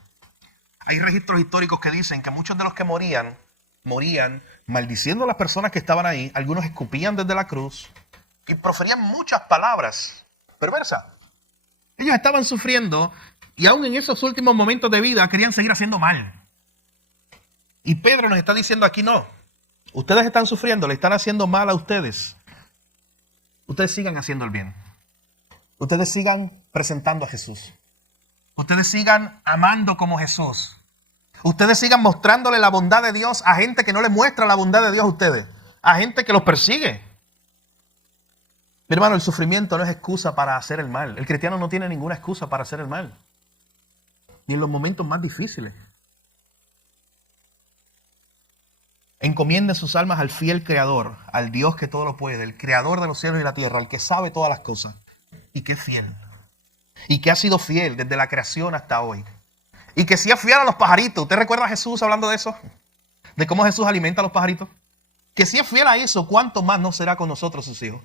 Hay registros históricos que dicen que muchos de los que morían maldiciendo a las personas que estaban ahí. Algunos escupían desde la cruz y proferían muchas palabras perversas. Ellos estaban sufriendo y aún en esos últimos momentos de vida querían seguir haciendo mal. Y Pedro nos está diciendo aquí no. Ustedes están sufriendo, le están haciendo mal a ustedes. Ustedes sigan haciendo el bien. Ustedes sigan presentando a Jesús. Ustedes sigan amando como Jesús. Ustedes sigan mostrándole la bondad de Dios a gente que no le muestra la bondad de Dios a ustedes. A gente que los persigue. Mi hermano, el sufrimiento no es excusa para hacer el mal. El cristiano no tiene ninguna excusa para hacer el mal. Ni en los momentos más difíciles. Encomienden sus almas al fiel Creador, al Dios que todo lo puede, el Creador de los cielos y la tierra, al que sabe todas las cosas y que es fiel. Y que ha sido fiel desde la creación hasta hoy. Y que sí es fiel a los pajaritos. ¿Usted recuerda a Jesús hablando de eso? De cómo Jesús alimenta a los pajaritos. Que si es fiel a eso, ¿cuánto más no será con nosotros sus hijos?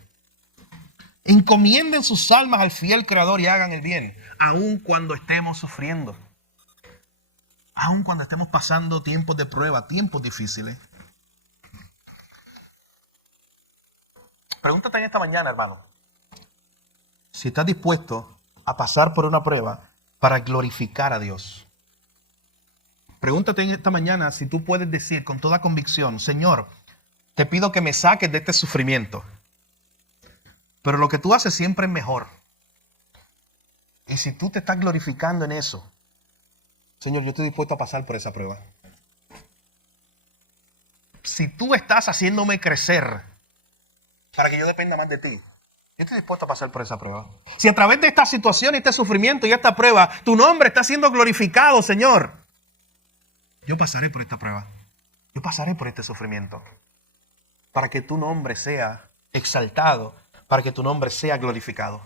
Encomienden sus almas al fiel Creador y hagan el bien, aun cuando estemos sufriendo. Aun cuando estemos pasando tiempos de prueba, tiempos difíciles. Pregúntate en esta mañana, hermano, si estás dispuesto a pasar por una prueba para glorificar a Dios. Pregúntate en esta mañana si tú puedes decir con toda convicción, Señor, te pido que me saques de este sufrimiento. Pero lo que tú haces siempre es mejor. Y si tú te estás glorificando en eso, Señor, yo estoy dispuesto a pasar por esa prueba. Si tú estás haciéndome crecer para que yo dependa más de ti, yo estoy dispuesto a pasar por esa prueba. Si a través de esta situación y este sufrimiento y esta prueba, tu nombre está siendo glorificado, Señor, yo pasaré por esta prueba. Yo pasaré por este sufrimiento. Para que tu nombre sea exaltado, para que tu nombre sea glorificado.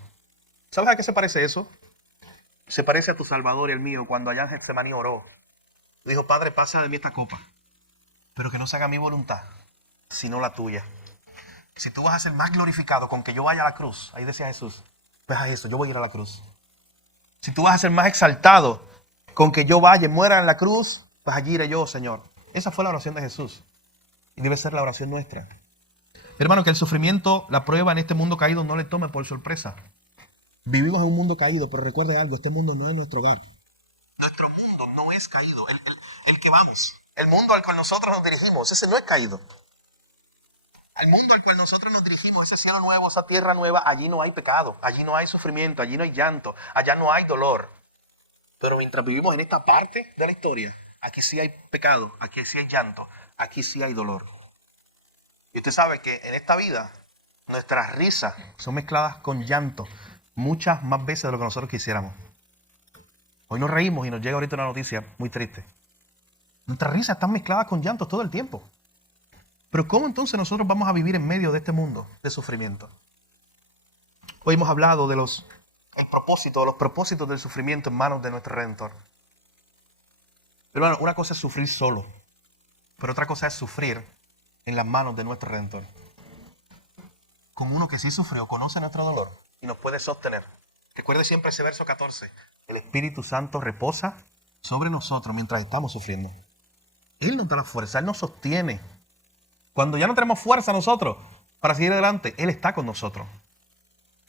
¿Sabes a qué se parece eso? Se parece a tu Salvador y el mío cuando allá en Getsemaní oró. Dijo, Padre, pasa de mí esta copa, pero que no se haga mi voluntad, sino la tuya. Si tú vas a ser más glorificado con que yo vaya a la cruz, ahí decía Jesús, pues a eso, yo voy a ir a la cruz. Si tú vas a ser más exaltado con que yo vaya y muera en la cruz, pues allí iré yo, Señor. Esa fue la oración de Jesús. Y debe ser la oración nuestra. Hermano, que el sufrimiento, la prueba en este mundo caído no le tome por sorpresa. Vivimos en un mundo caído, pero recuerde algo, este mundo no es nuestro hogar. No es es caído, el que vamos. El mundo al cual nosotros nos dirigimos, ese no es caído. Al mundo al cual nosotros nos dirigimos, ese cielo nuevo, esa tierra nueva, allí no hay pecado, allí no hay sufrimiento, allí no hay llanto, allá no hay dolor. Pero mientras vivimos en esta parte de la historia, aquí sí hay pecado, aquí sí hay llanto, aquí sí hay dolor. Y usted sabe que en esta vida nuestras risas son mezcladas con llanto muchas más veces de lo que nosotros quisiéramos. Hoy nos reímos y nos llega ahorita una noticia muy triste. Nuestras risas están mezcladas con llantos todo el tiempo. Pero ¿cómo entonces nosotros vamos a vivir en medio de este mundo de sufrimiento? Hoy hemos hablado de los propósitos del sufrimiento en manos de nuestro Redentor. Pero bueno, una cosa es sufrir solo, pero otra cosa es sufrir en las manos de nuestro Redentor. Con uno que sí sufrió, conoce nuestro dolor y nos puede sostener. Recuerde siempre ese verso 14. El Espíritu Santo reposa sobre nosotros mientras estamos sufriendo. Él nos da la fuerza, Él nos sostiene. Cuando ya no tenemos fuerza nosotros para seguir adelante, Él está con nosotros.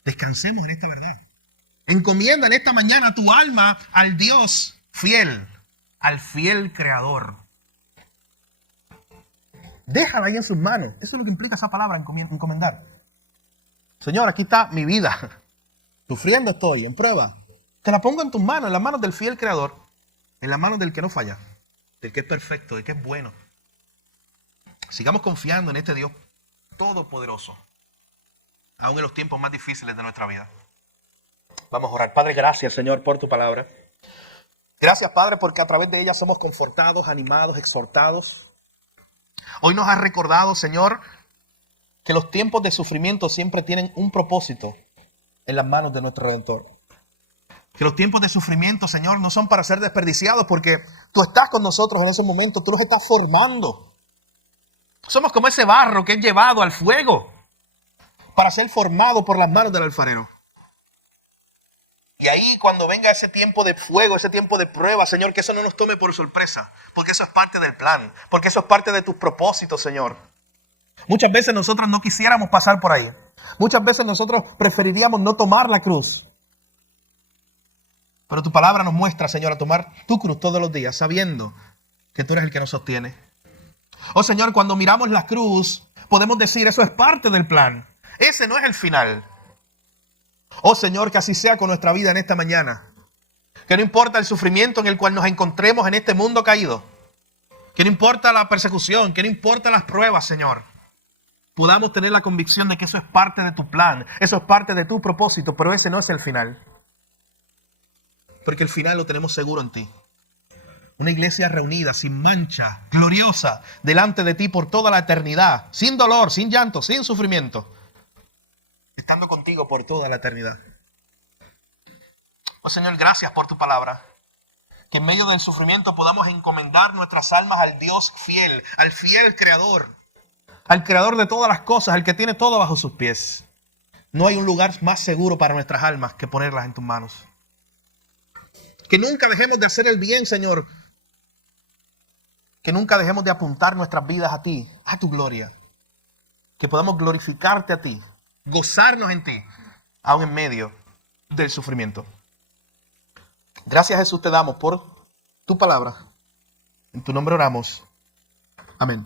Descansemos en esta verdad. Encomienda en esta mañana tu alma al Dios fiel, al fiel Creador. Déjala ahí en sus manos. Eso es lo que implica esa palabra, encomendar. Señor, aquí está mi vida. Sufriendo estoy, en prueba. Te la pongo en tus manos, en las manos del fiel Creador, en las manos del que no falla, del que es perfecto, del que es bueno. Sigamos confiando en este Dios todopoderoso, aún en los tiempos más difíciles de nuestra vida. Vamos a orar. Padre, gracias, Señor, por tu palabra. Gracias, Padre, porque a través de ella somos confortados, animados, exhortados. Hoy nos has recordado, Señor, que los tiempos de sufrimiento siempre tienen un propósito en las manos de nuestro Redentor. Que los tiempos de sufrimiento, Señor, no son para ser desperdiciados porque tú estás con nosotros en esos momentos, tú nos estás formando. Somos como ese barro que es llevado al fuego para ser formado por las manos del alfarero. Y ahí cuando venga ese tiempo de fuego, ese tiempo de prueba, Señor, que eso no nos tome por sorpresa, porque eso es parte del plan, porque eso es parte de tus propósitos, Señor. Muchas veces nosotros no quisiéramos pasar por ahí. Muchas veces nosotros preferiríamos no tomar la cruz. Pero tu palabra nos muestra, Señor, a tomar tu cruz todos los días, sabiendo que tú eres el que nos sostiene. Oh, Señor, cuando miramos la cruz, podemos decir, eso es parte del plan. Ese no es el final. Oh, Señor, que así sea con nuestra vida en esta mañana. Que no importa el sufrimiento en el cual nos encontremos en este mundo caído. Que no importa la persecución, que no importa las pruebas, Señor. Podamos tener la convicción de que eso es parte de tu plan, eso es parte de tu propósito, pero ese no es el final. Porque el final lo tenemos seguro en ti. Una iglesia reunida, sin mancha, gloriosa, delante de ti por toda la eternidad, sin dolor, sin llanto, sin sufrimiento, estando contigo por toda la eternidad. Oh Señor, gracias por tu palabra. Que en medio del sufrimiento podamos encomendar nuestras almas al Dios fiel, al fiel Creador, al Creador de todas las cosas, al que tiene todo bajo sus pies. No hay un lugar más seguro para nuestras almas que ponerlas en tus manos. Que nunca dejemos de hacer el bien, Señor. Que nunca dejemos de apuntar nuestras vidas a ti, a tu gloria. Que podamos glorificarte a ti, gozarnos en ti, aún en medio del sufrimiento. Gracias, Jesús, te damos por tu palabra. En tu nombre oramos. Amén.